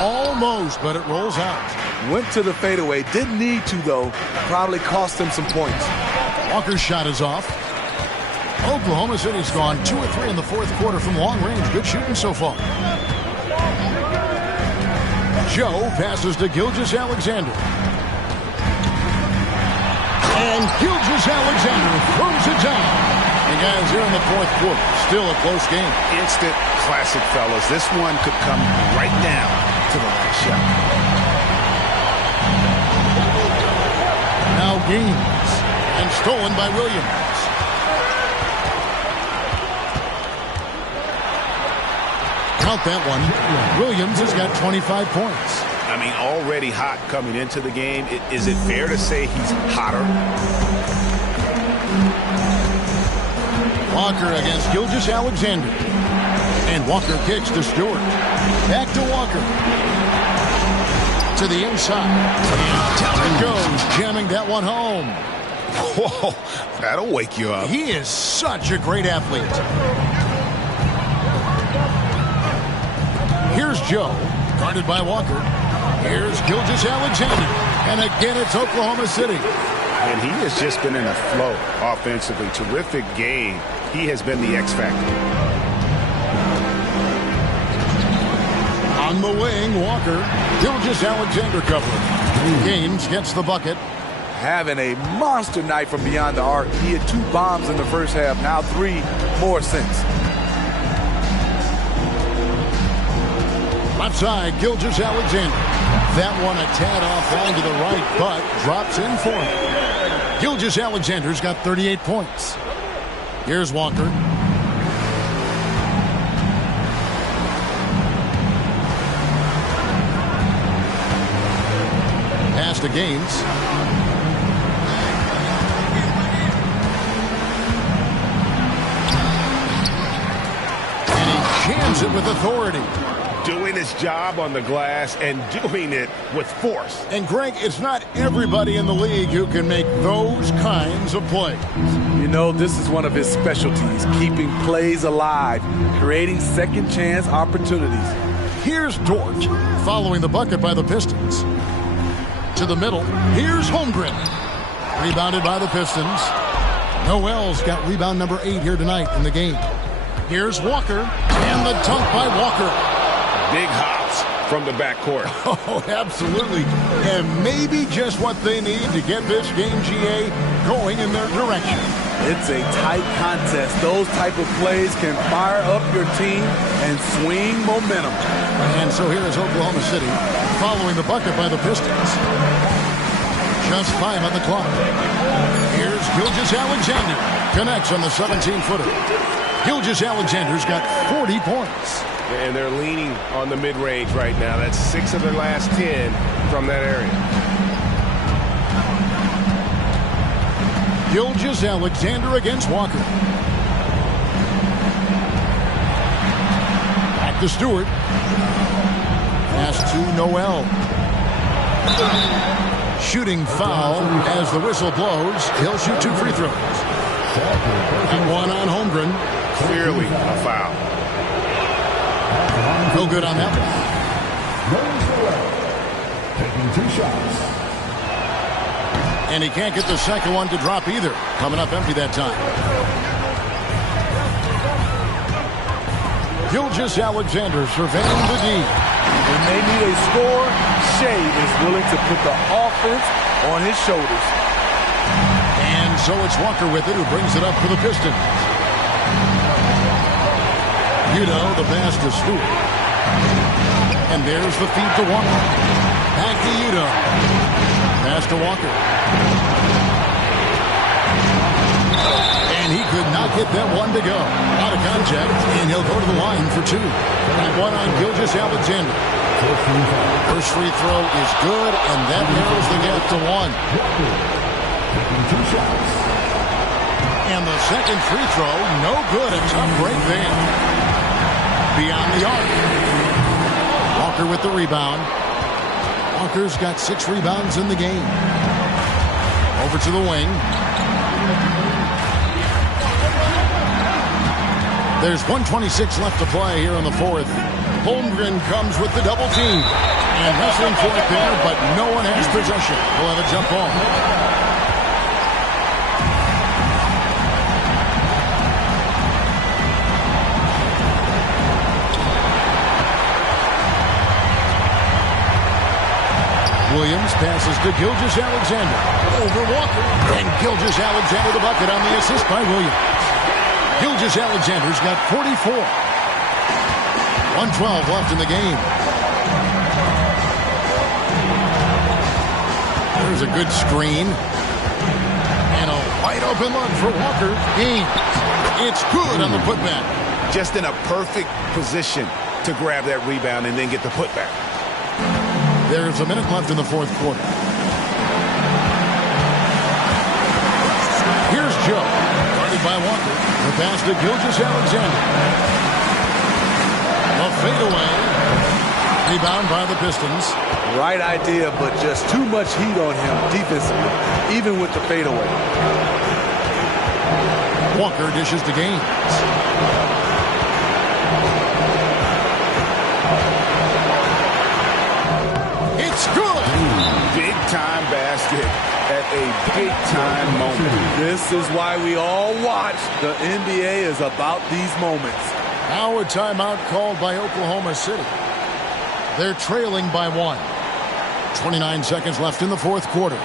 Almost, but it rolls out. Went to the fadeaway. Didn't need to, though. Probably cost him some points. Walker's shot is off. Oklahoma City's gone 2 or 3 in the fourth quarter from long range. Good shooting so far. Joe passes to Gilgeous-Alexander. And Gilgeous-Alexander throws it down. And guys, here in the fourth quarter, still a close game. Instant classic, fellas. This one could come right down to the last shot. Now Gaines. And stolen by Williams. Count that one. Williams has got 25 points. I mean, already hot coming into the game. Is it fair to say he's hotter? Walker against Gilgeous-Alexander. And Walker kicks to Stewart. Back to Walker. To the inside. And down it goes, jamming that one home. Whoa, that'll wake you up. He is such a great athlete. Here's Joe, guarded by Walker. Here's Gilgeous-Alexander. And again, it's Oklahoma City. And he has just been in a flow offensively. Terrific game. He has been the X factor. On the wing, Walker. Gilgeous-Alexander covering. Gaines gets the bucket. Having a monster night from beyond the arc. He had 2 bombs in the first half. Now 3 more since. Left side, Gilgeous-Alexander. That one a tad off line to the right, but drops in for him. Gilgeous-Alexander's got 38 points. Here's Walker. Pass to Gaines. And he jams it with authority. Doing his job on the glass and doing it with force. And Greg, it's not everybody in the league who can make those kinds of plays. You know, this is one of his specialties, keeping plays alive, creating second chance opportunities. Here's Dort, following the bucket by the Pistons. To the middle, here's Holmgren. Rebounded by the Pistons. Noel's got rebound number 8 here tonight in the game. Here's Walker, and the dunk by Walker. Big hops from the backcourt. Oh, absolutely. And maybe just what they need to get this game, GA, going in their direction. It's a tight contest. Those type of plays can fire up your team and swing momentum. And so here is Oklahoma City following the bucket by the Pistons. Just 5 on the clock. Here's Gilgeous-Alexander. Connects on the 17-footer. Gilgeous-Alexander's got 40 points. And they're leaning on the mid-range right now. That's 6 of their last 10 from that area. Gilgeous-Alexander against Walker. Back to Stewart. Pass to Noel. Shooting foul as the whistle blows. He'll shoot 2 free throws. And 1 on Holmgren. Clearly a foul. No good on that one. Taking 2 shots. And he can't get the second one to drop either. Coming up empty that time. Gilgeous-Alexander surveying the D. When they need a score, Shea is willing to put the offense on his shoulders. And so it's Walker with it, who brings it up for the Pistons. Udo, the pass to Stewart. And there's the feed to Walker. Back to Udo. Pass to Walker. And he could not get that one to go. Out of contact, and he'll go to the line for 2. And 1 on Gilgeous-Alexander. First free throw is good, and that narrows the gap to 1. And the second free throw, no good. A tough break there. Beyond the arc. Walker with the rebound. Walker's got 6 rebounds in the game. Over to the wing. There's 1:26 left to play here in the 4th. Holmgren comes with the double team. And wrestling for it there, but no one has possession. We'll have a jump ball. Williams passes to Gilgeous-Alexander. Over Walker. And Gilgeous-Alexander the bucket on the assist by Williams. Gilgeous-Alexander's got 44. 1:12 left in the game. There's a good screen. And a wide open look for Walker. Gaines. It's good on the putback. Just in a perfect position to grab that rebound and then get the putback. There's a minute left in the 4th quarter. Here's Joe. Guarded by Walker. The pass to Gilgeous-Alexander. A fadeaway. Rebound by the Pistons. Right idea, but just too much heat on him defensively, even with the fadeaway. Walker dishes to Gaines. It's good. Big-time basket at a big-time moment. This is why we all watch. The NBA is about these moments. Now a timeout called by Oklahoma City. They're trailing by 1. 29 seconds left in the 4th quarter.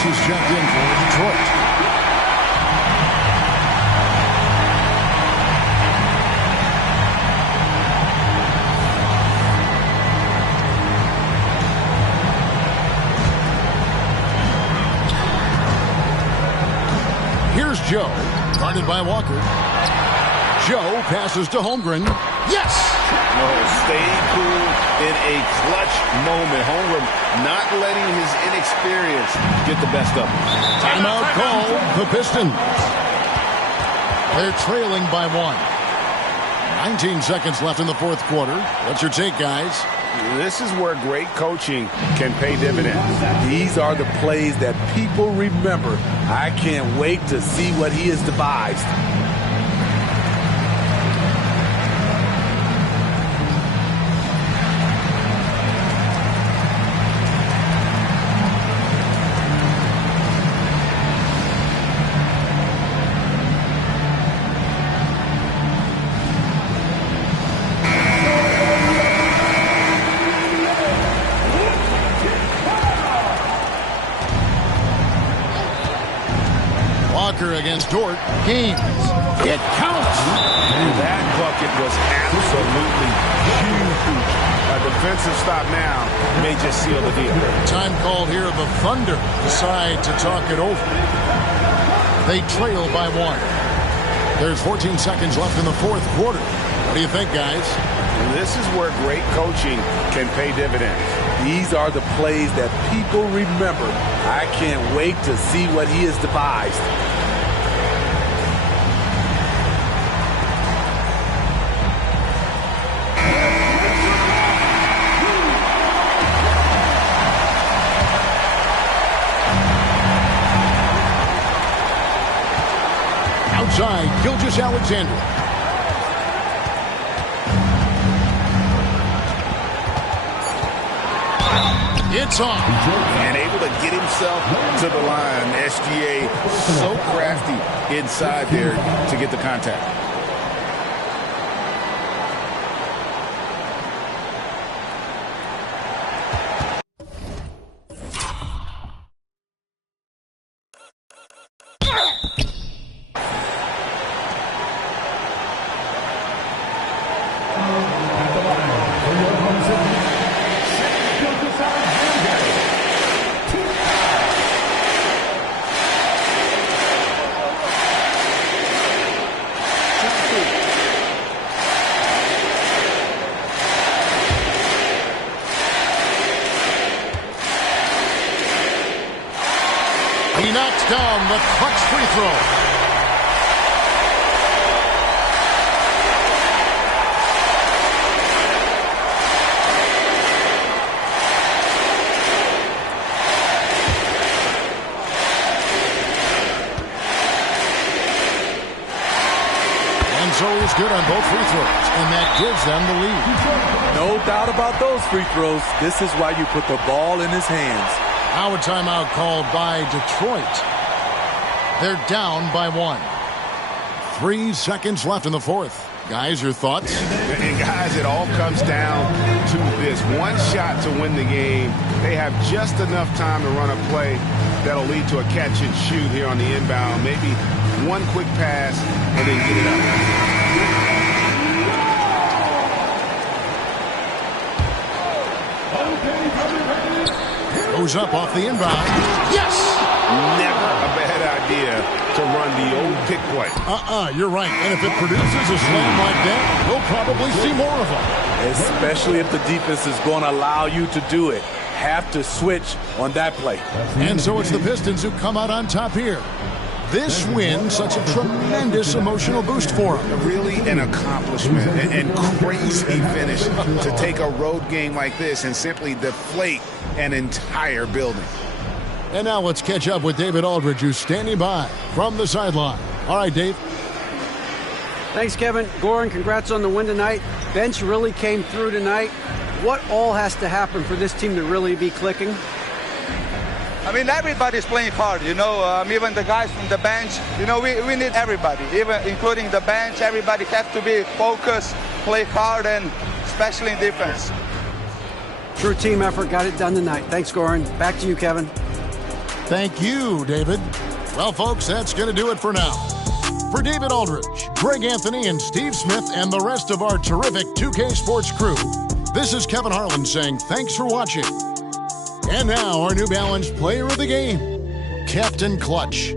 Is checked in for Detroit. Here's Joe, guarded by Walker. Joe passes to Holmgren. Yes! Staying cool in a clutch moment. Holmgren not letting his inexperience get the best of him. Timeout called the Pistons. They're trailing by 1. 19 seconds left in the 4th quarter. What's your take, guys? This is where great coaching can pay dividends. These are the plays that people remember. I can't wait to see what he has devised. Against Dort. Gaines. It counts. That bucket was absolutely huge. A defensive stop now may just seal the deal. Time called here. The Thunder decide to talk it over. They trail by 1. There's 14 seconds left in the fourth quarter. What do you think, guys? This is where great coaching can pay dividends. These are the plays that people remember. I can't wait to see what he has devised. Outside, Gilgeous-Alexander. It's on. And able to get himself to the line. SGA so crafty inside there to get the contact. He knocks down the clutch free throw. And so he's good on both free throws, and that gives them the lead. No doubt about those free throws. This is why you put the ball in his hands. Now a timeout called by Detroit. They're down by 1. 3 seconds left in the fourth. Guys, your thoughts? And guys, it all comes down to this. One shot to win the game. They have just enough time to run a play that'll lead to a catch and shoot here on the inbound. Maybe one quick pass and then get it up. Goes up off the inbound. Yes! Never a bad idea to run the old pick play. You're right. And if it produces a slam like that, we'll probably see more of them. Especially if the defense is going to allow you to do it. Have to switch on that play. And so it's the Pistons who come out on top here. This win, such a tremendous emotional boost for them. Really an accomplishment and crazy finish to take a road game like this and simply deflate an entire building. And now let's catch up with David Aldridge, who's standing by from the sideline. All right, Dave. Thanks, Kevin. Goran, congrats on the win tonight. Bench really came through tonight. What all has to happen for this team to really be clicking? I mean, everybody's playing hard, you know, even the guys from the bench. You know, we need everybody, even including the bench. Everybody has to be focused, play hard, and especially in defense. True team effort, got it done tonight. Thanks, Goran. Back to you, Kevin. Thank you, David. Well, folks, that's going to do it for now. For David Aldridge, Greg Anthony, and Steve Smith, and the rest of our terrific 2K Sports crew, this is Kevin Harlan saying thanks for watching. And now, our New Balance Player of the Game, Captain Clutch.